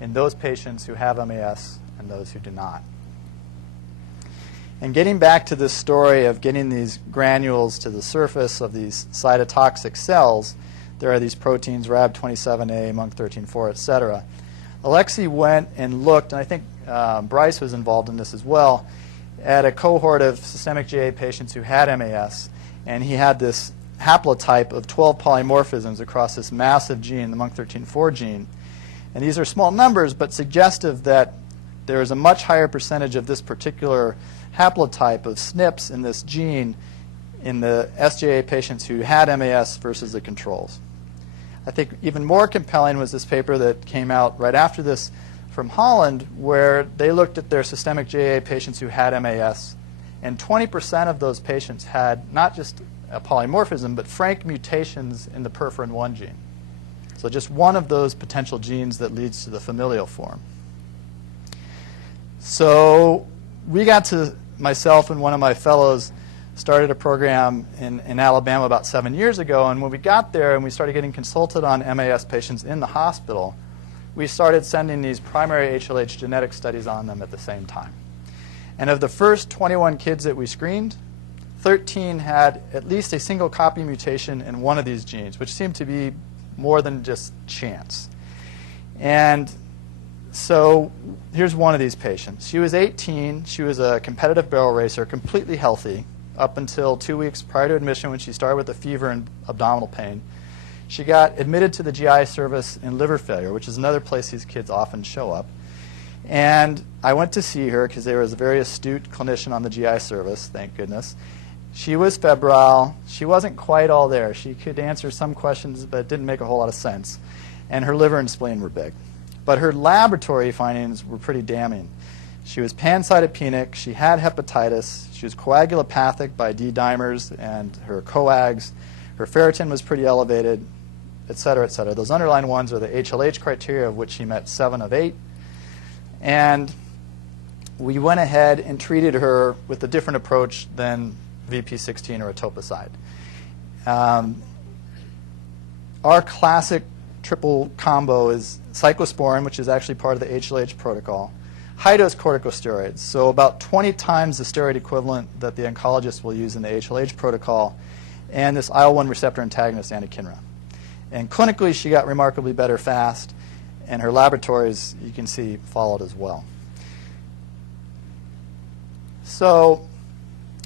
in those patients who have MAS and those who do not. And getting back to this story of getting these granules to the surface of these cytotoxic cells, there are these proteins, RAB27A, MUNC13-4, etc. Alexei went and looked, and I think Bryce was involved in this as well, at a cohort of systemic GAA patients who had MAS, and he had this haplotype of 12 polymorphisms across this massive gene, the MUNC13-4 gene. And these are small numbers, but suggestive that there is a much higher percentage of this particular haplotype of SNPs in this gene in the SGA patients who had MAS versus the controls. I think even more compelling was this paper that came out right after this from Holland, where they looked at their systemic GAA patients who had MAS, and 20% of those patients had not just a polymorphism, but frank mutations in the perforin-1 gene. So just one of those potential genes that leads to the familial form. So we got to, myself and one of my fellows started a program in Alabama about 7 years ago, and when we got there and we started getting consulted on MAS patients in the hospital, we started sending these primary HLH genetic studies on them at the same time. And of the first 21 kids that we screened, 13 had at least a single copy mutation in one of these genes, which seemed to be more than just chance. And so here's one of these patients. She was 18. She was a competitive barrel racer, completely healthy, up until 2 weeks prior to admission when she started with a fever and abdominal pain. She got admitted to the GI service in liver failure, which is another place these kids often show up. And I went to see her because there was a very astute clinician on the GI service, thank goodness. She was febrile. She wasn't quite all there. She could answer some questions, but it didn't make a whole lot of sense. And her liver and spleen were big. But her laboratory findings were pretty damning. She was pancytopenic. She had hepatitis. She was coagulopathic by D-dimers and her coags. Her ferritin was pretty elevated, et cetera, et cetera. Those underlying ones are the HLH criteria, of which she met 7 of 8. And we went ahead and treated her with a different approach than VP16 or etoposide. Our classic triple combo is cyclosporin, which is actually part of the HLH protocol, high-dose corticosteroids, so about 20 times the steroid equivalent that the oncologist will use in the HLH protocol, and this IL-1 receptor antagonist, anakinra. And clinically, she got remarkably better fast, and her laboratories, you can see, followed as well. So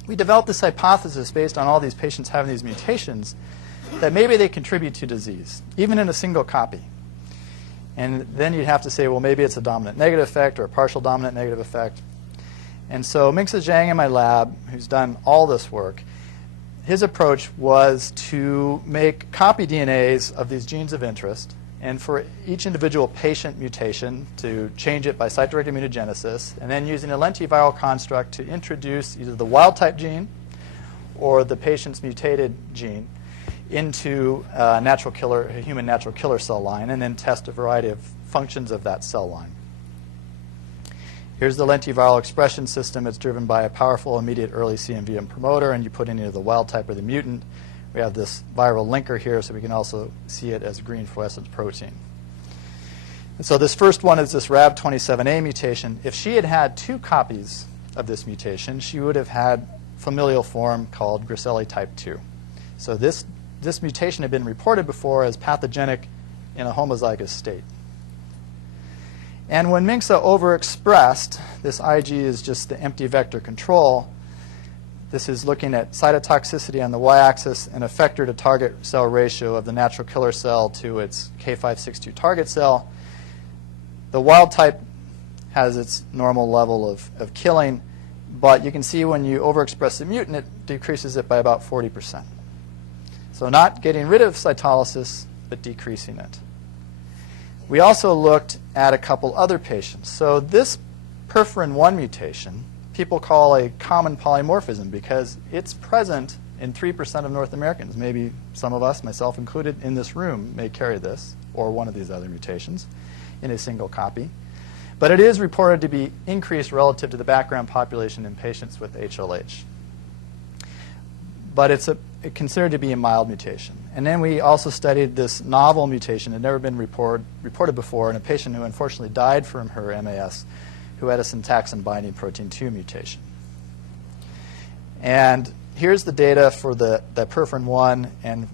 we developed this hypothesis based on all these patients having these mutations that maybe they contribute to disease, even in a single copy. And then you'd have to say, well, maybe it's a dominant negative effect or a partial dominant negative effect. And so Mingsa Zhang in my lab, who's done all this work, his approach was to make copy DNAs of these genes of interest, and for each individual patient mutation to change it by site-directed mutagenesis, and then using a lentiviral construct to introduce either the wild-type gene or the patient's mutated gene into a human natural killer cell line, and then test a variety of functions of that cell line. Here's the lentiviral expression system. It's driven by a powerful immediate early CMVM promoter, and you put in either the wild type or the mutant. We have this viral linker here, so we can also see it as green fluorescent protein. And so this first one is this RAB27A mutation. If she had had 2 copies of this mutation, she would have had familial form called Griscelli type 2. So this mutation had been reported before as pathogenic in a homozygous state. And when Mingsa overexpressed, this IG is just the empty vector control. This is looking at cytotoxicity on the y-axis and effector to target cell ratio of the natural killer cell to its K562 target cell. The wild type has its normal level of killing, but you can see when you overexpress the mutant, it decreases it by about 40%. So not getting rid of cytolysis, but decreasing it. We also looked at a couple other patients. So this perforin 1 mutation, people call a common polymorphism because it's present in 3% of North Americans. Maybe some of us, myself included, in this room may carry this or one of these other mutations in a single copy. But it is reported to be increased relative to the background population in patients with HLH. But it's considered to be a mild mutation. And then we also studied this novel mutation that had never been reported before in a patient who unfortunately died from her MAS who had a syntaxin binding protein 2 mutation. And here's the data for the perforin 1, and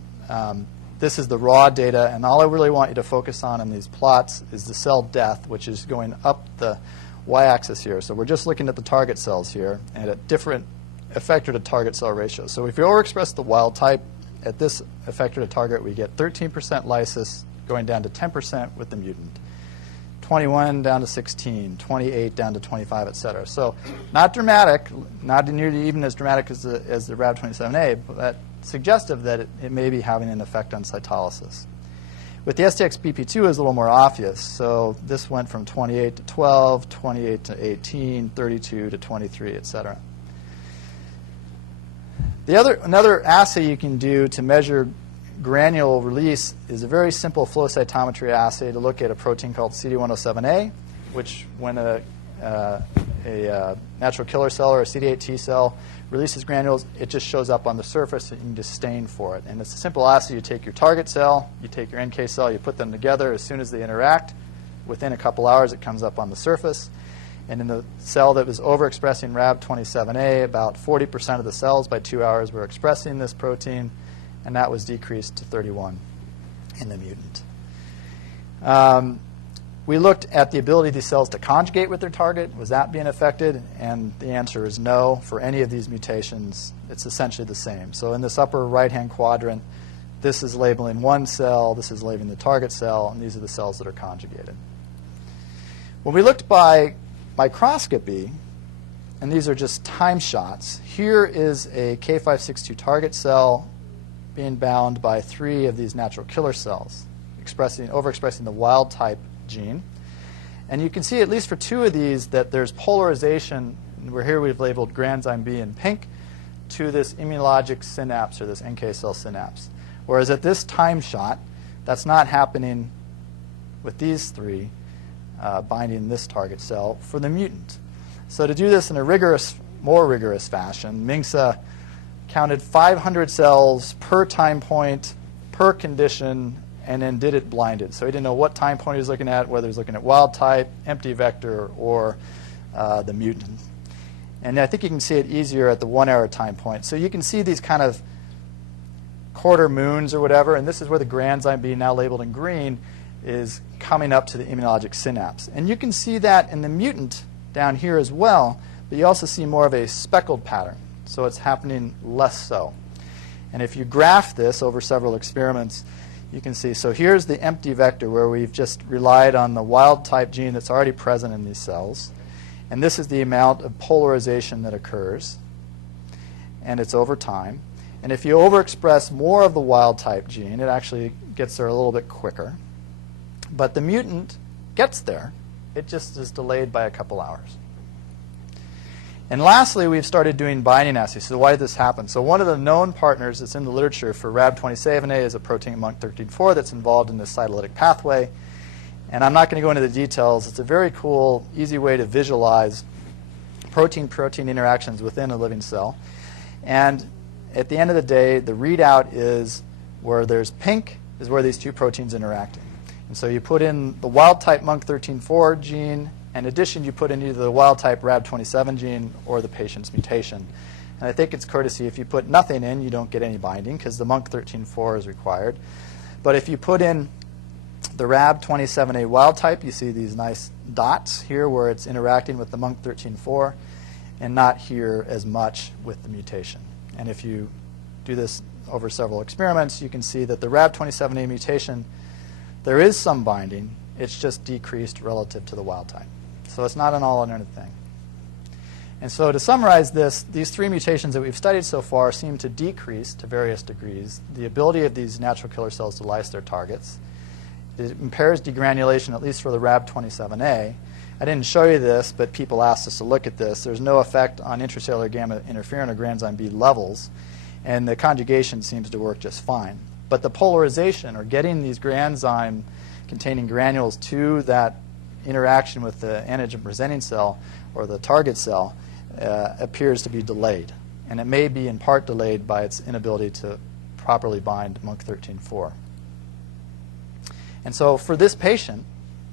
this is the raw data, and all I really want you to focus on in these plots is the cell death, which is going up the y-axis here. So we're just looking at the target cells here and at different effector to target cell ratios. So if you overexpress the wild type, at this effector to target, we get 13% lysis going down to 10% with the mutant, 21 down to 16, 28 down to 25, et cetera. So not dramatic, not nearly even as dramatic as the RAB27A, but suggestive that it may be having an effect on cytolysis. With the STX-BP2, it was a little more obvious. So this went from 28 to 12, 28 to 18, 32 to 23, et cetera. Another assay you can do to measure granule release is a very simple flow cytometry assay to look at a protein called CD107A, which when a natural killer cell or a CD8 T cell releases granules, it just shows up on the surface and you can just stain for it. And it's a simple assay. You take your target cell, you take your NK cell, you put them together. As soon as they interact, within a couple hours it comes up on the surface. And in the cell that was overexpressing RAB27A, about 40% of the cells by 2 hours were expressing this protein, and that was decreased to 31 in the mutant. we looked at the ability of these cells to conjugate with their target. Was that being affected? And the answer is no. For any of these mutations, it's essentially the same. So in this upper right-hand quadrant, this is labeling one cell, this is labeling the target cell, and these are the cells that are conjugated. When we looked by microscopy, and these are just time shots, here is a K562 target cell being bound by 3 of these natural killer cells, overexpressing the wild type gene. And you can see, at least for 2 of these, that there's polarization, and here we've labeled granzyme B in pink, to this immunologic synapse, or this NK cell synapse. Whereas at this time shot, that's not happening with these 3 binding this target cell for the mutant. So to do this in a more rigorous fashion, Mingsa counted 500 cells per time point, per condition, and then did it blinded. So he didn't know what time point he was looking at, whether he was looking at wild type, empty vector, or the mutant. And I think you can see it easier at the 1-hour time point. So you can see these kind of quarter moons or whatever, and this is where the granzyme B, now labeled in green, is coming up to the immunologic synapse. And you can see that in the mutant down here as well, but you also see more of a speckled pattern. So it's happening less so. And if you graph this over several experiments, you can see, so here's the empty vector where we've just relied on the wild type gene that's already present in these cells. And this is the amount of polarization that occurs. And it's over time. And if you overexpress more of the wild type gene, it actually gets there a little bit quicker. But the mutant gets there. It just is delayed by a couple hours. And lastly, we've started doing binding assays. So why did this happen? So one of the known partners that's in the literature for Rab27A is a protein MUC13.4 that's involved in this cytolytic pathway. And I'm not going to go into the details. It's a very cool, easy way to visualize protein-protein interactions within a living cell. And at the end of the day, the readout is where there's pink is where these 2 proteins interacting. And so you put in the wild-type MUC13.4 gene. In addition, you put in either the wild-type Rab27 gene or the patient's mutation. And I think it's courtesy. If you put nothing in, you don't get any binding because the MUC13.4 is required. But if you put in the Rab27A wild-type, you see these nice dots here where it's interacting with the MUC13.4 and not here as much with the mutation. And if you do this over several experiments, you can see that the Rab27A mutation, there is some binding. It's just decreased relative to the wild type. So it's not an all or none thing. And so to summarize this, these 3 mutations that we've studied so far seem to decrease to various degrees the ability of these natural killer cells to lyse their targets. It impairs degranulation, at least for the Rab27A. I didn't show you this, but people asked us to look at this. There's no effect on intracellular gamma interferon or granzyme B levels, and the conjugation seems to work just fine. But the polarization, or getting these granzyme-containing granules to that interaction with the antigen-presenting cell or the target cell, appears to be delayed. And it may be in part delayed by its inability to properly bind MUC13.4. And so for this patient,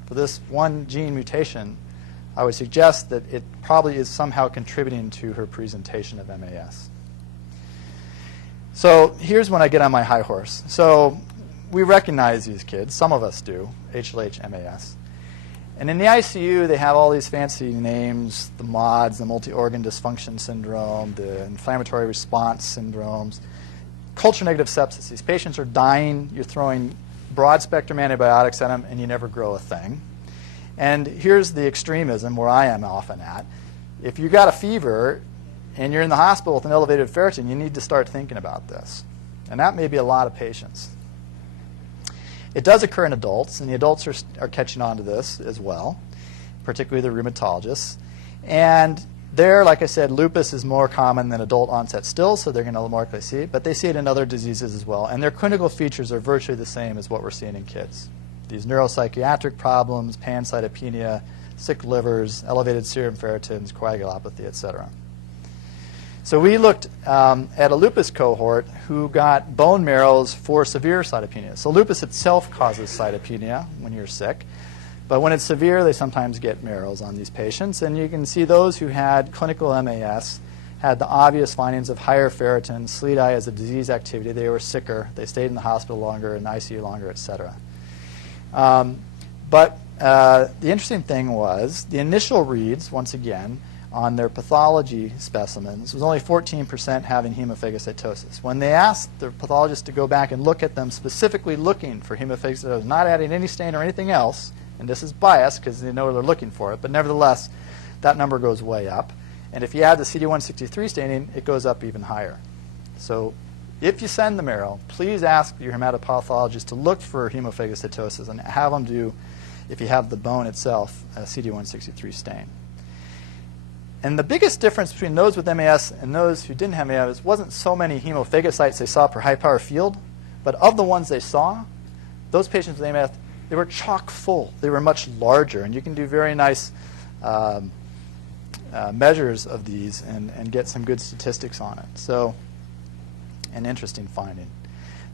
for this one gene mutation, I would suggest that it probably is somehow contributing to her presentation of MAS. So here's when I get on my high horse. So we recognize these kids, some of us do, HLH, MAS. And in the ICU, they have all these fancy names, the MODS, the multi-organ dysfunction syndrome, the inflammatory response syndromes, culture-negative sepsis. These patients are dying. You're throwing broad-spectrum antibiotics at them, and you never grow a thing. And here's the extremism where I am often at. If you got a fever and you're in the hospital with an elevated ferritin, you need to start thinking about this. And that may be a lot of patients. It does occur in adults, and the adults are catching on to this as well, particularly the rheumatologists. And there, like I said, lupus is more common than adult onset still, so they're going to more likely see it. But they see it in other diseases as well. And their clinical features are virtually the same as what we're seeing in kids. These neuropsychiatric problems, pancytopenia, sick livers, elevated serum ferritins, coagulopathy, et cetera. So we looked at a lupus cohort who got bone marrows for severe cytopenia. So lupus itself causes cytopenia when you're sick. But when it's severe, they sometimes get marrows on these patients. And you can see those who had clinical MAS had the obvious findings of higher ferritin, SLEDAI as a disease activity. They were sicker. They stayed in the hospital longer, in the ICU longer, et cetera. But the interesting thing was the initial reads, once again, on their pathology specimens was only 14% having hemophagocytosis. When they asked the pathologist to go back and look at them, specifically looking for hemophagocytosis, not adding any stain or anything else, and this is biased because they know they're looking for it, but nevertheless, that number goes way up. And if you add the CD163 staining, it goes up even higher. So if you send the marrow, please ask your hematopathologist to look for hemophagocytosis and have them do, if you have the bone itself, a CD163 stain. And the biggest difference between those with MAS and those who didn't have MAS wasn't so many hemophagocytes they saw per high-power field, but of the ones they saw, those patients with MAS, they were chock full. They were much larger, and you can do very nice measures of these and get some good statistics on it. So, an interesting finding.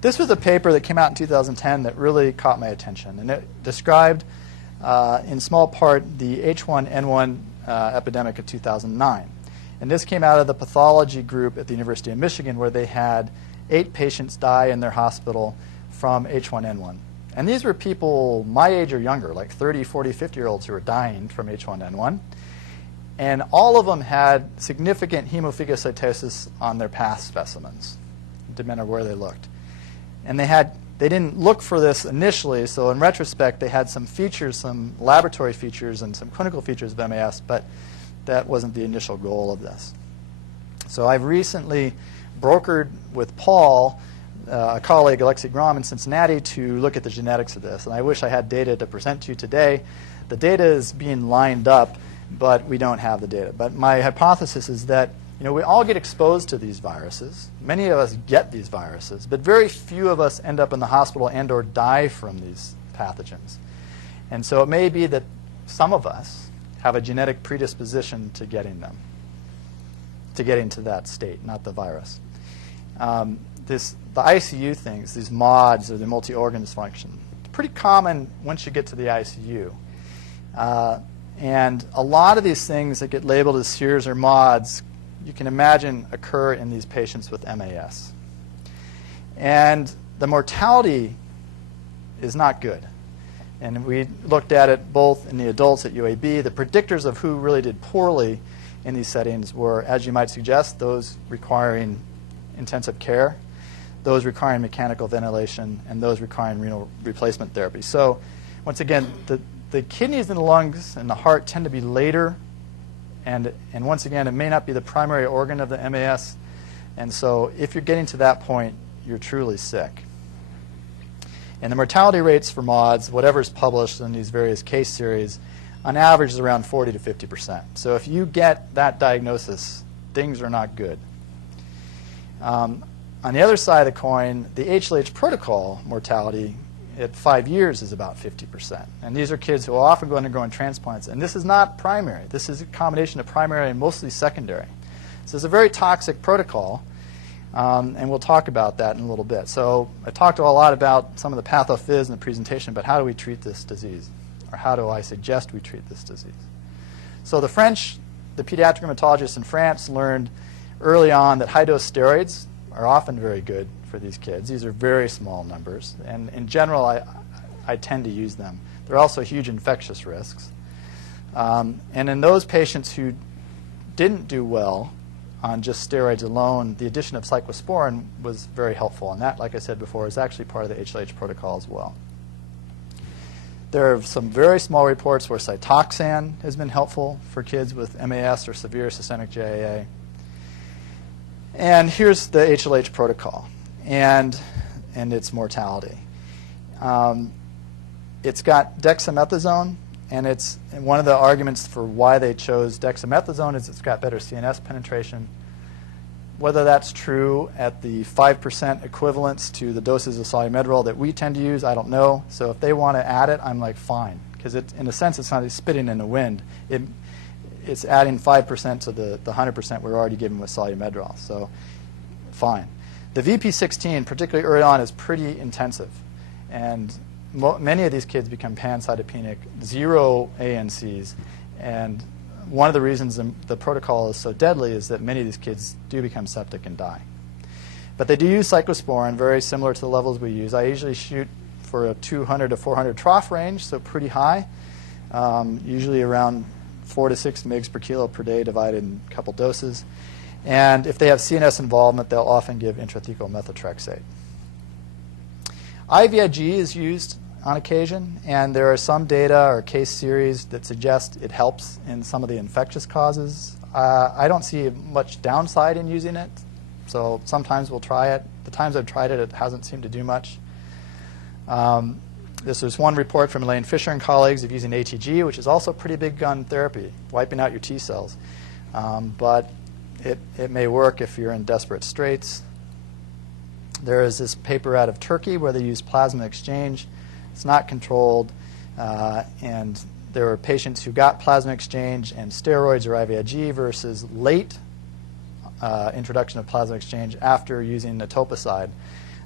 This was a paper that came out in 2010 that really caught my attention, and it described, in small part, the H1N1 epidemic of 2009. And this came out of the pathology group at the University of Michigan, where they had 8 patients die in their hospital from H1N1. And these were people my age or younger, like 30, 40, 50-year-olds who were dying from H1N1. And all of them had significant hemophagocytosis on their past specimens. It didn't matter where they looked. And they didn't look for this initially, so in retrospect, they had some features, some laboratory features and some clinical features of MAS, but that wasn't the initial goal of this. So I've recently brokered with Paul, a colleague, Alexei Grom in Cincinnati, to look at the genetics of this. And I wish I had data to present to you today. The data is being lined up, but we don't have the data. But my hypothesis is that we all get exposed to these viruses. Many of us get these viruses, but very few of us end up in the hospital and or die from these pathogens. And so it may be that some of us have a genetic predisposition to getting them, to getting to that state, not the virus. The ICU things, these MODs, or the multi-organ dysfunction, it's pretty common once you get to the ICU. And a lot of these things that get labeled as SEERs or MODs, you can imagine occur in these patients with MAS. And the mortality is not good. And we looked at it both in the adults at UAB. The predictors of who really did poorly in these settings were, as you might suggest, those requiring intensive care, those requiring mechanical ventilation, and those requiring renal replacement therapy. So once again, the kidneys and the lungs and the heart tend to be later. And once again, it may not be the primary organ of the MAS. And so if you're getting to that point, you're truly sick. And the mortality rates for MODs, whatever's published in these various case series, on average is around 40 to 50%. So if you get that diagnosis, things are not good. On the other side of the coin, the HLH protocol mortality at 5 years is about 50%. And these are kids who will often go undergoing transplants. And this is not primary. This is a combination of primary and mostly secondary. So it's a very toxic protocol, and we'll talk about that in a little bit. So I talked a lot about some of the pathophys in the presentation, but how do we treat this disease? Or how do I suggest we treat this disease? So the pediatric rheumatologists in France learned early on that high-dose steroids are often very good for these kids. These are very small numbers, and in general, I tend to use them. They're also huge infectious risks. And in those patients who didn't do well on just steroids alone, the addition of cyclosporin was very helpful, and that, like I said before, is actually part of the HLH protocol as well. There are some very small reports where Cytoxan has been helpful for kids with MAS or severe systemic JAA. And here's the HLH protocol and its mortality. It's got dexamethasone, and one of the arguments for why they chose dexamethasone is it's got better CNS penetration. Whether that's true at the 5% equivalence to the doses of solumedrol that we tend to use, I don't know. So if they want to add it, I'm like, fine. Because in a sense, it's not spitting in the wind. It's adding 5% to the 100% we're already given with solumedrol. So fine. The VP16, particularly early on, is pretty intensive. And many of these kids become pancytopenic, 0 ANCs. And one of the reasons the protocol is so deadly is that many of these kids do become septic and die. But they do use cyclosporin, very similar to the levels we use. I usually shoot for a 200 to 400 trough range, so pretty high. usually around 4 to 6 mg per kilo per day divided in a couple doses. And if they have CNS involvement, they'll often give intrathecal methotrexate. IVIG is used on occasion, and there are some data or case series that suggest it helps in some of the infectious causes. I don't see much downside in using it, so sometimes we'll try it. The times I've tried it, it hasn't seemed to do much. This is one report from Elaine Fisher and colleagues of using ATG, which is also pretty big gun therapy, wiping out your T cells. But it may work if you're in desperate straits. There is this paper out of Turkey where they use plasma exchange. It's not controlled, and there were patients who got plasma exchange and steroids or IVIG versus late introduction of plasma exchange after using etoposide.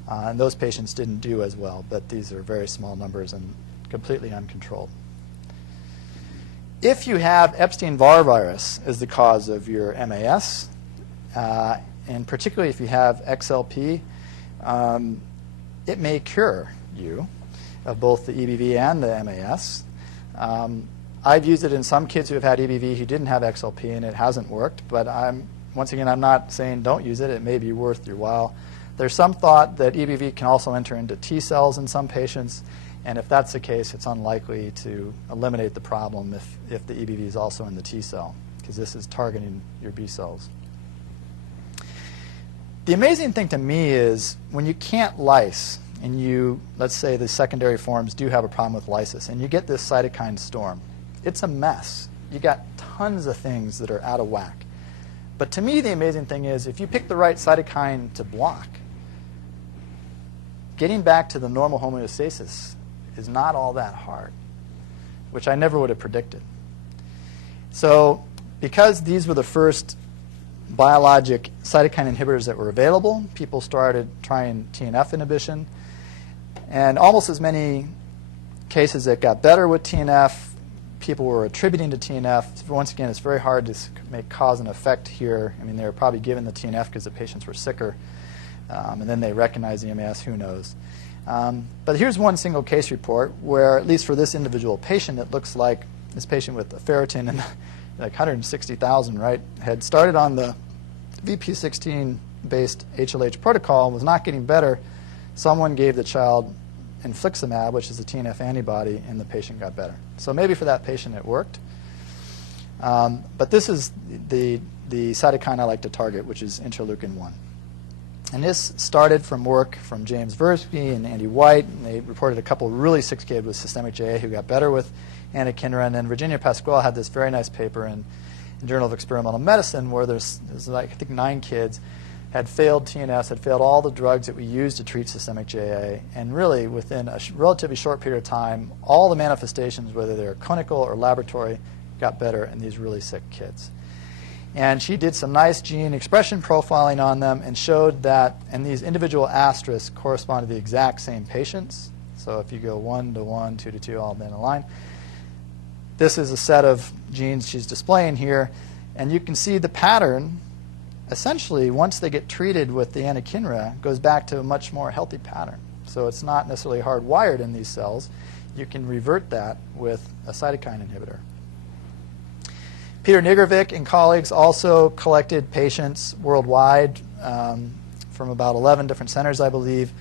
And those patients didn't do as well, but these are very small numbers and completely uncontrolled. If you have Epstein-Barr virus as the cause of your MAS, and particularly if you have XLP, it may cure you of both the EBV and the MAS. I've used it in some kids who have had EBV who didn't have XLP, and it hasn't worked. But once again, I'm not saying don't use it. It may be worth your while. There's some thought that EBV can also enter into T cells in some patients, and if that's the case, it's unlikely to eliminate the problem if the EBV is also in the T cell, because this is targeting your B cells. The amazing thing to me is when you can't lyse, and you, let's say the secondary forms do have a problem with lysis, and you get this cytokine storm, it's a mess. You got tons of things that are out of whack. But to me, the amazing thing is if you pick the right cytokine to block, getting back to the normal homeostasis is not all that hard, which I never would have predicted. So because these were the first biologic cytokine inhibitors that were available, people started trying TNF inhibition. And almost as many cases that got better with TNF, people were attributing to TNF. Once again, it's very hard to make cause and effect here. I mean, they were probably given the TNF because the patients were sicker. And then they recognized the MAS, who knows. But here's one single case report where, at least for this individual patient, it looks like this patient with a ferritin and like 160,000, right, had started on the VP16-based HLH protocol, was not getting better. Someone gave the child infliximab, which is a TNF antibody, and the patient got better. So maybe for that patient it worked. But this is the cytokine I like to target, which is interleukin-1. And this started from work from James Versby and Andy White, and they reported a couple really sick kids with systemic JA who got better with anakinra. And then Virginia Pasquale had this very nice paper in Journal of Experimental Medicine where there's like, I think, 9 kids had failed TNFs, had failed all the drugs that we use to treat systemic JA, and really within a relatively short period of time, all the manifestations, whether they're clinical or laboratory, got better in these really sick kids. And she did some nice gene expression profiling on them and showed that, and these individual asterisks correspond to the exact same patients. So if you go 1 to 1, 2 to 2, all in a line. This is a set of genes she's displaying here, and you can see the pattern. Essentially, once they get treated with the anakinra, goes back to a much more healthy pattern. So it's not necessarily hardwired in these cells. You can revert that with a cytokine inhibitor. Peter Nigrovic and colleagues also collected patients worldwide from about 11 different centers, I believe,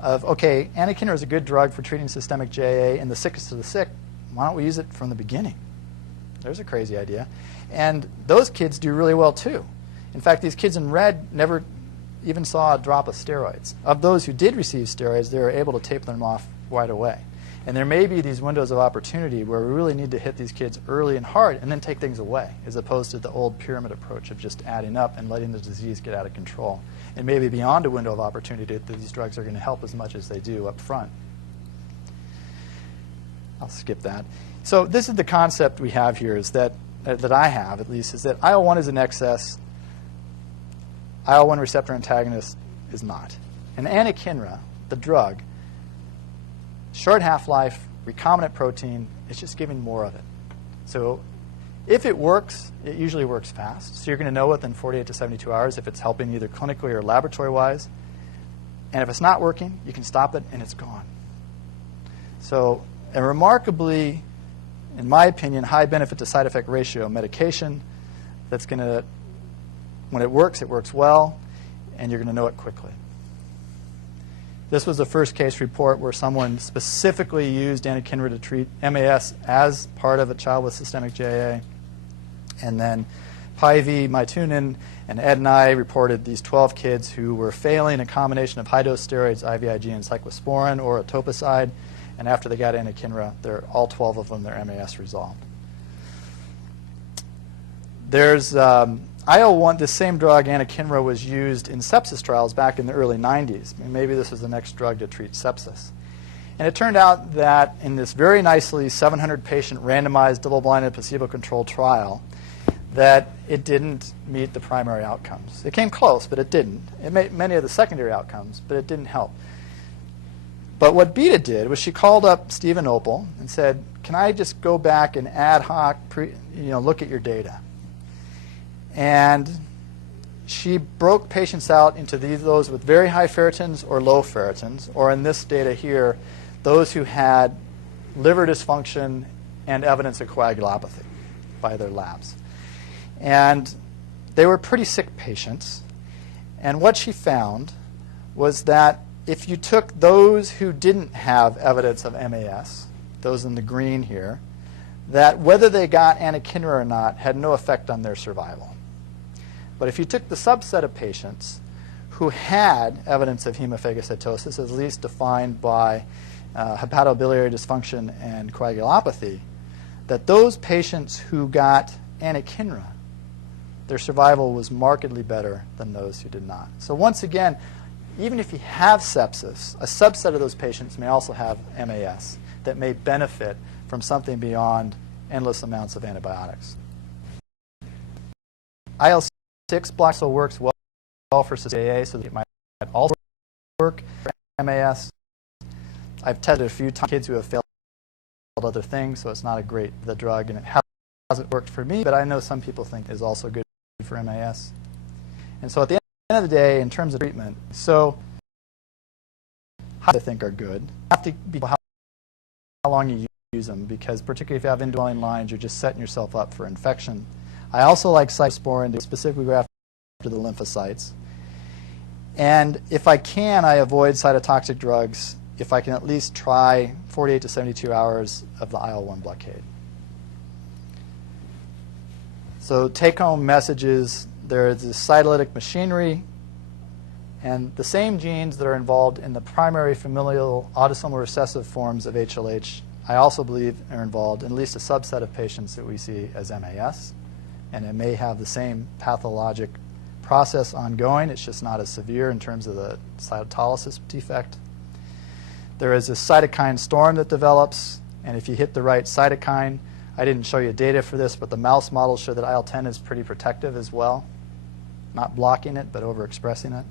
of, okay, anakinra is a good drug for treating systemic JA in the sickest of the sick. Why don't we use it from the beginning? There's a crazy idea. And those kids do really well, too. In fact, these kids in red never even saw a drop of steroids. Of those who did receive steroids, they were able to taper them off right away. And there may be these windows of opportunity where we really need to hit these kids early and hard and then take things away, as opposed to the old pyramid approach of just adding up and letting the disease get out of control. And maybe beyond a window of opportunity that these drugs are going to help as much as they do up front. I'll skip that. So this is the concept we have here, is that I have, at least, is that IL-1 is in excess. IL-1 receptor antagonist is not. And anakinra, the drug, short half-life, recombinant protein, it's just giving more of it. So if it works, it usually works fast. So you're going to know within 48 to 72 hours if it's helping either clinically or laboratory-wise. And if it's not working, you can stop it and it's gone. So a remarkably in my opinion, high benefit to side effect ratio medication that's going to, when it works well, and you're going to know it quickly. This was the first case report where someone specifically used anakinra to treat MAS as part of a child with systemic JA. And then Pivy, Maitunin, and Ed and I reported these 12 kids who were failing a combination of high-dose steroids, IVIG, and cyclosporin or etoposide. And after they got anakinra, all 12 of them, their MAS resolved. There's IL-1, this same drug, anakinra, was used in sepsis trials back in the early 90s. Maybe this was the next drug to treat sepsis. And it turned out that in this very nicely 700-patient randomized double-blinded placebo-controlled trial, that it didn't meet the primary outcomes. It came close, but it didn't. It made many of the secondary outcomes, but it didn't help. But what Beta did was she called up Stephen Opel and said, can I just go back and ad hoc look at your data? And she broke patients out into those with very high ferritins or low ferritins, or in this data here, those who had liver dysfunction and evidence of coagulopathy by their labs. And they were pretty sick patients. And what she found was that if you took those who didn't have evidence of MAS, those in the green here, that whether they got anakinra or not had no effect on their survival. But if you took the subset of patients who had evidence of hemophagocytosis, at least defined by hepatobiliary dysfunction and coagulopathy, that those patients who got anakinra, their survival was markedly better than those who did not. So once again, even if you have sepsis, a subset of those patients may also have MAS that may benefit from something beyond endless amounts of antibiotics. IL-6 block also works well for CAA, so that it might also work for MAS. I've tested a few times kids who have failed other things, so it's not the drug, and it hasn't worked for me, but I know some people think is also good for MAS. And so at the end of the day, in terms of treatment, so how I think are good. You have to be how long you use them, because particularly if you have indwelling lines, you're just setting yourself up for infection. I also like cyclosporin to specifically go after the lymphocytes. And if I can, I avoid cytotoxic drugs if I can at least try 48 to 72 hours of the IL-1 blockade. So take-home messages, there is this cytolytic machinery, and the same genes that are involved in the primary familial autosomal recessive forms of HLH, I also believe are involved in at least a subset of patients that we see as MAS, and it may have the same pathologic process ongoing. It's just not as severe in terms of the cytolysis defect. There is a cytokine storm that develops, and if you hit the right cytokine, I didn't show you data for this, but the mouse models show that IL-10 is pretty protective as well. Not blocking it, but overexpressing it.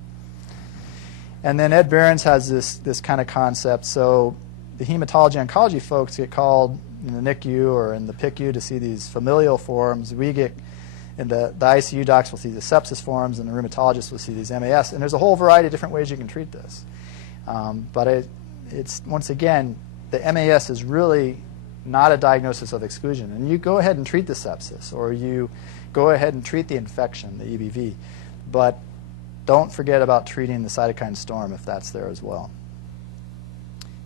And then Ed Behrens has this kind of concept. So the hematology oncology folks get called in the NICU or in the PICU to see these familial forms. We get, in the ICU docs will see the sepsis forms, and the rheumatologists will see these MAS. And there's a whole variety of different ways you can treat this. But it's, once again, the MAS is really not a diagnosis of exclusion. And you go ahead and treat the sepsis, or you go ahead and treat the infection, the EBV. But don't forget about treating the cytokine storm if that's there as well.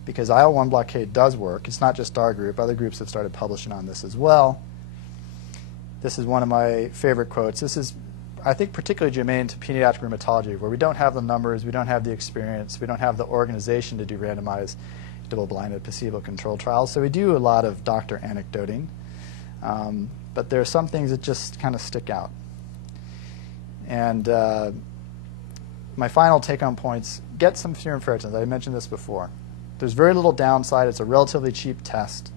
Because IL-1 blockade does work. It's not just our group. Other groups have started publishing on this as well. This is one of my favorite quotes. This is, I think, particularly germane to pediatric rheumatology, where we don't have the numbers, we don't have the experience, we don't have the organization to do randomized double-blinded placebo-controlled trials. So we do a lot of doctor anecdoting. But there are some things that just kind of stick out. And my final take-home points, get some serum ferritins. I mentioned this before. There's very little downside. It's a relatively cheap test.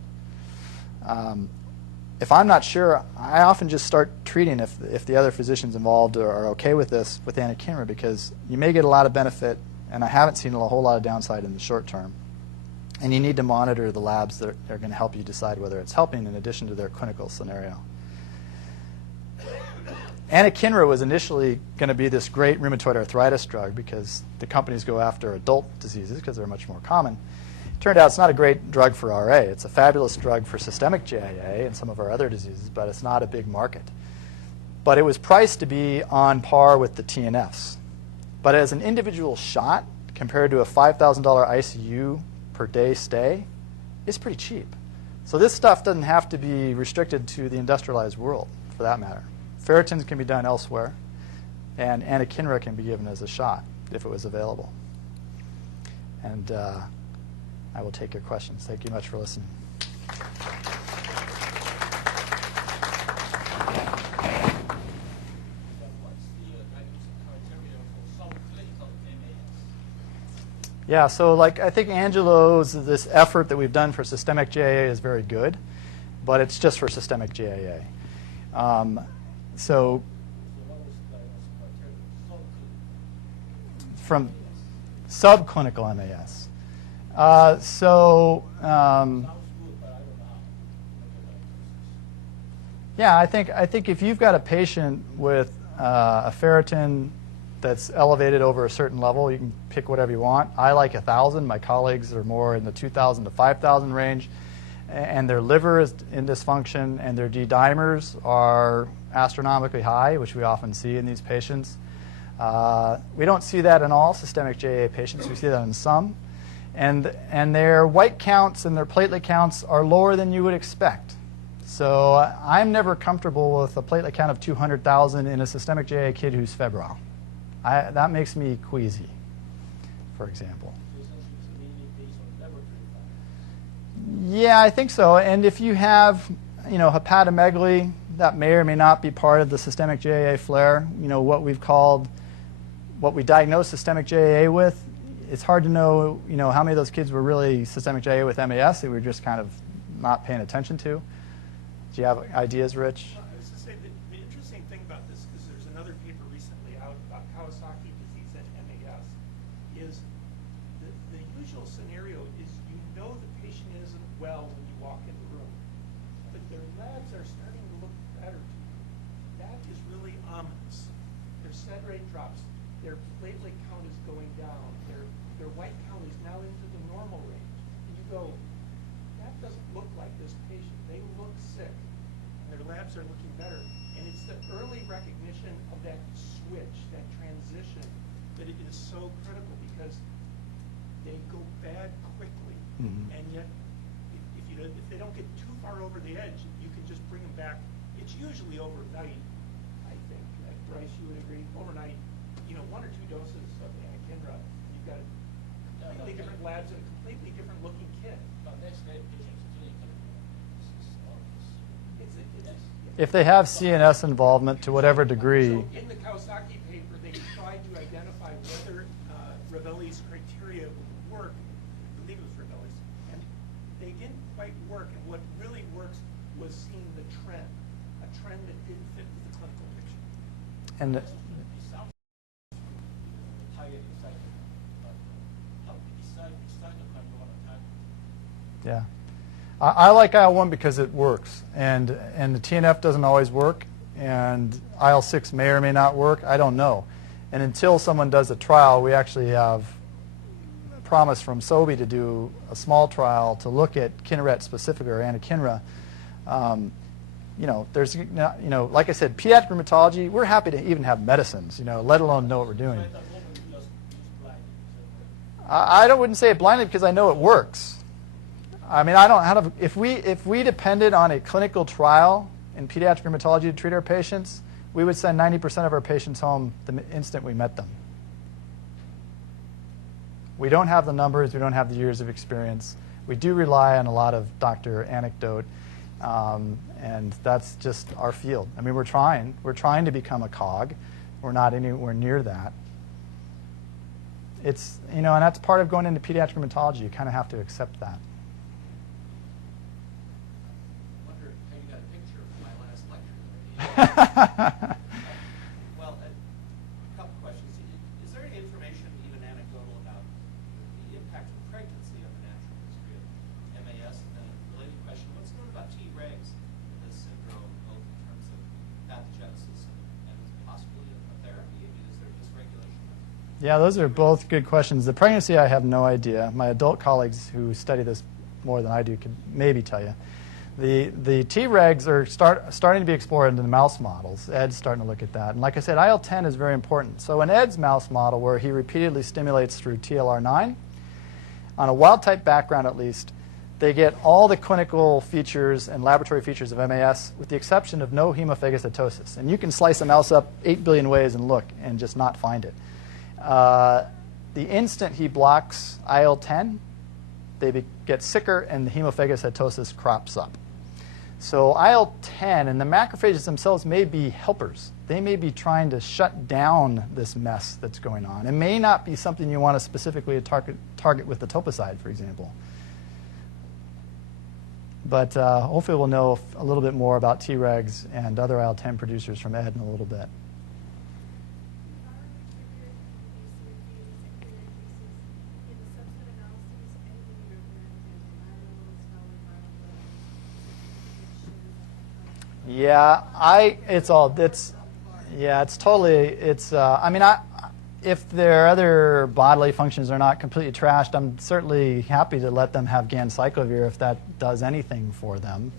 If I'm not sure, I often just start treating if the other physicians involved are okay with this with anakinra, because you may get a lot of benefit, and I haven't seen a whole lot of downside in the short term. And you need to monitor the labs that are going to help you decide whether it's helping in addition to their clinical scenario. Anakinra was initially going to be this great rheumatoid arthritis drug because the companies go after adult diseases because they're much more common. Turned out it's not a great drug for RA. It's a fabulous drug for systemic JIA and some of our other diseases, but it's not a big market. But it was priced to be on par with the TNFs. But as an individual shot, compared to a $5,000 ICU per day stay, it's pretty cheap. So this stuff doesn't have to be restricted to the industrialized world, for that matter. Ferritins can be done elsewhere, and anakinra can be given as a shot if it was available. And I will take your questions. Thank you much for listening. Yeah, so like I think Angelo's, this effort that we've done for systemic JIA is very good, but it's just for systemic JIA. So from subclinical MAS. Yeah, I think if you've got a patient with a ferritin that's elevated over a certain level, you can pick whatever you want. I like 1,000. My colleagues are more in the 2,000 to 5,000 range. And their liver is in dysfunction, and their D-dimers are astronomically high, which we often see in these patients. We don't see that in all systemic JA patients. We see that in some. And their white counts and their platelet counts are lower than you would expect. So I'm never comfortable with a platelet count of 200,000 in a systemic JA kid who's febrile. That makes me queasy, for example. Yeah, I think so. And if you have, hepatomegaly, that may or may not be part of the systemic JAA flare. What we diagnose systemic JAA with, it's hard to know, how many of those kids were really systemic JAA with MAS that we were just kind of not paying attention to. Do you have ideas, Rich? I was going to say that the interesting thing about this, because there's another paper recently out about Kawasaki disease and MAS, is the usual scenario is the patient isn't well when you walk in the room, but their labs are starting to look better. That is really ominous. Their sed rate drops, their platelet count is going down, their white count is now into the normal range. And you go, that doesn't look like this patient. They look sick. Their labs are looking better. And it's the early recognition of that switch, that transition, that it is so critical because they go bad quickly. Mm-hmm. And yet, if they don't get too far over the edge, you can just bring them back. It's usually overnight, I think. Bryce, you would agree? Overnight, 1 or 2 doses of anakinra, you've got completely different labs and a completely different looking kid. If they have CNS involvement to whatever degree. So in the Kawasaki paper, they tried to identify whether Ravelli's criteria would work. I believe it was Ravelli's. And they didn't quite work. And what really works was seeing the trend, a trend that didn't fit with the clinical picture. And yeah. I like IL-1 because it works, and the TNF doesn't always work, and IL-6 may or may not work. I don't know. And until someone does a trial, we actually have a promise from Sobi to do a small trial to look at Kineret specific or anakinra. There's, like I said, pediatric rheumatology, we're happy to even have medicines, let alone know what we're doing. I wouldn't say it blindly because I know it works. I mean, I don't have. If we depended on a clinical trial in pediatric rheumatology to treat our patients, we would send 90% of our patients home the instant we met them. We don't have the numbers. We don't have the years of experience. We do rely on a lot of doctor anecdote, and that's just our field. I mean, we're trying. We're trying to become a cog. We're not anywhere near that. It's and that's part of going into pediatric rheumatology. You kind of have to accept that. Well, a couple questions. Is there any information, even anecdotal, about the impact of pregnancy on the natural history of MAS? And then a related question, what's known about Tregs in this syndrome, both in terms of pathogenesis and possibly a therapy? I mean, is there dysregulation? Yeah, those are both good questions. The pregnancy, I have no idea. My adult colleagues who study this more than I do could maybe tell you. The Tregs are starting to be explored in the mouse models. Ed's starting to look at that. And like I said, IL-10 is very important. So in Ed's mouse model, where he repeatedly stimulates through TLR9, on a wild-type background at least, they get all the clinical features and laboratory features of MAS with the exception of no hemophagocytosis. And you can slice a mouse up 8 billion ways and look and just not find it. The instant he blocks IL-10, they get sicker and the hemophagocytosis crops up. So IL-10 and the macrophages themselves may be helpers. They may be trying to shut down this mess that's going on. It may not be something you want to specifically target with the topicide, for example. But hopefully we'll know a little bit more about Tregs and other IL-10 producers from Ed in a little bit. Yeah, it's totally, I mean, if their other bodily functions are not completely trashed, I'm certainly happy to let them have ganciclovir if that does anything for them.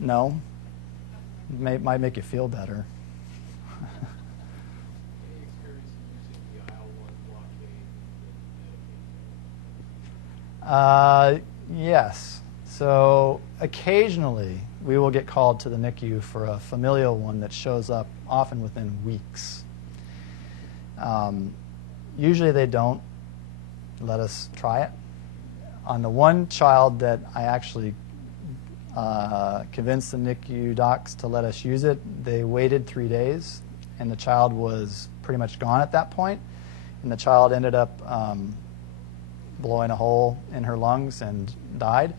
No, might make you feel better. Any experience in using the IL-1 blockade? Yes. So occasionally we will get called to the NICU for a familial one that shows up often within weeks. Usually they don't let us try it. On the one child that I actually convinced the NICU docs to let us use it, they waited 3 days, and the child was pretty much gone at that point. And the child ended up blowing a hole in her lungs and died.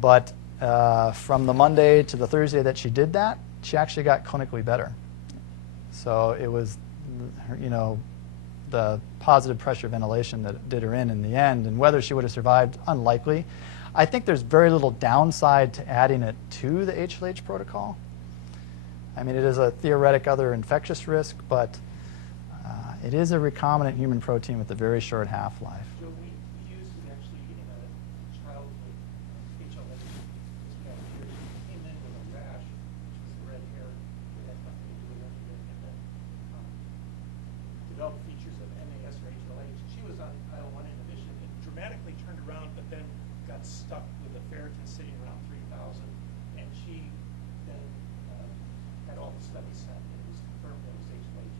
But from the Monday to the Thursday that she did that, she actually got clinically better. So it was, you know, the positive pressure ventilation that did her in the end. And whether she would have survived, unlikely. I think there's very little downside to adding it to the HLH protocol. I mean, it is a theoretic other infectious risk, but it is a recombinant human protein with a very short half-life. So we used it actually in a child with HLH. She came in with a rash, which was red hair. It had nothing to do with anything. And then developed features of MAS or HLH. She was on IL-1 inhibition. It dramatically turned around, but then got stuck with a ferritin sitting around 3,000. And she then had all the studies sent, and it was confirmed that it was HLH.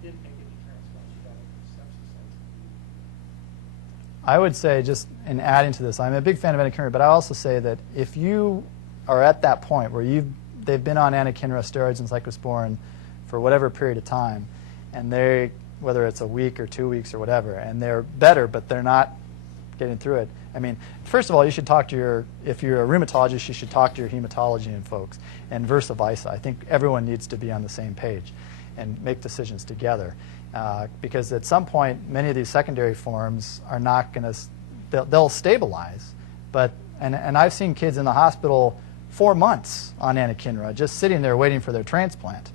Didn't make any transplant. She got a sepsis. I would say, just in adding to this, I'm a big fan of anakinra, but I also say that if you are at that point where they've been on anakinra, steroids, and cyclosporin for whatever period of time, and whether it's a week or 2 weeks or whatever, and they're better, but they're not getting through it. I mean, first of all, you should talk to if you're a rheumatologist, you should talk to your hematology and folks, and vice versa. I think everyone needs to be on the same page and make decisions together. Because at some point, many of these secondary forms are not going to, they'll stabilize. And I've seen kids in the hospital 4 months on anakinra, just sitting there waiting for their transplant,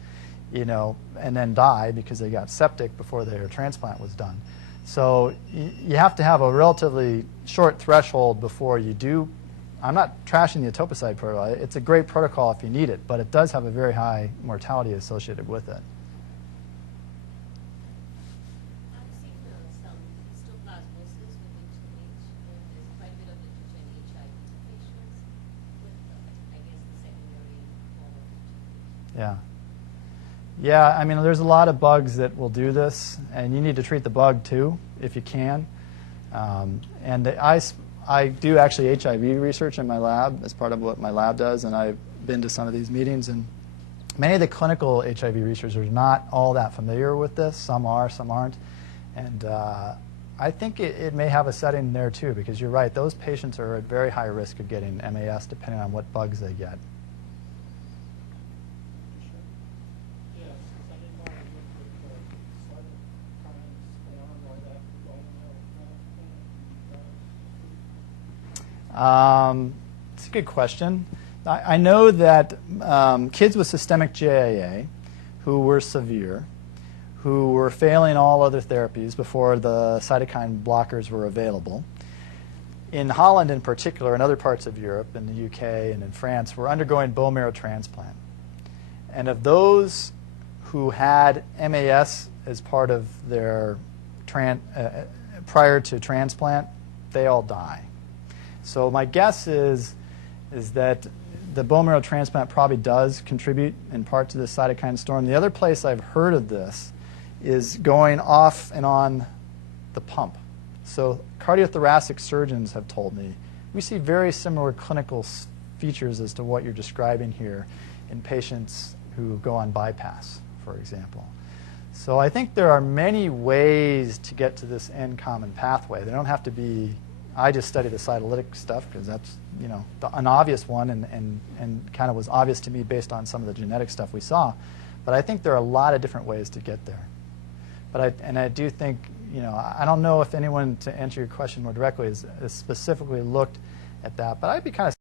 you know, and then die because they got septic before their transplant was done. So you have to have a relatively short threshold before you do. I'm not trashing the etoposide protocol. It's a great protocol if you need it, but it does have a very high mortality associated with it. I've seen some histoplasmosis with HLH, and there's quite a bit of literature in HIV patients with, I guess, the secondary form of HIV. Yeah. Yeah, I mean, there's a lot of bugs that will do this, and you need to treat the bug too, if you can. And I do actually HIV research in my lab as part of what my lab does, and I've been to some of these meetings, and many of the clinical HIV researchers are not all that familiar with this. Some are, some aren't. And I think it may have a setting there too, because you're right, those patients are at very high risk of getting MAS depending on what bugs they get. It's a good question. I know that kids with systemic JIA who were severe, who were failing all other therapies before the cytokine blockers were available. In Holland in particular, and other parts of Europe, in the UK and in France, were undergoing bone marrow transplant. And of those who had MAS as part of their prior to transplant, they all die. So my guess is that the bone marrow transplant probably does contribute in part to the cytokine storm. The other place I've heard of this is going off and on the pump. So cardiothoracic surgeons have told me we see very similar clinical features as to what you're describing here in patients who go on bypass, for example. So I think there are many ways to get to this end common pathway. They don't have to be, I just study the cytolytic stuff because that's, you know, an obvious one and kind of was obvious to me based on some of the genetic stuff we saw. But I think there are a lot of different ways to get there. But I do think, you know, I don't know if anyone, to answer your question more directly, has specifically looked at that. But I'd be kind of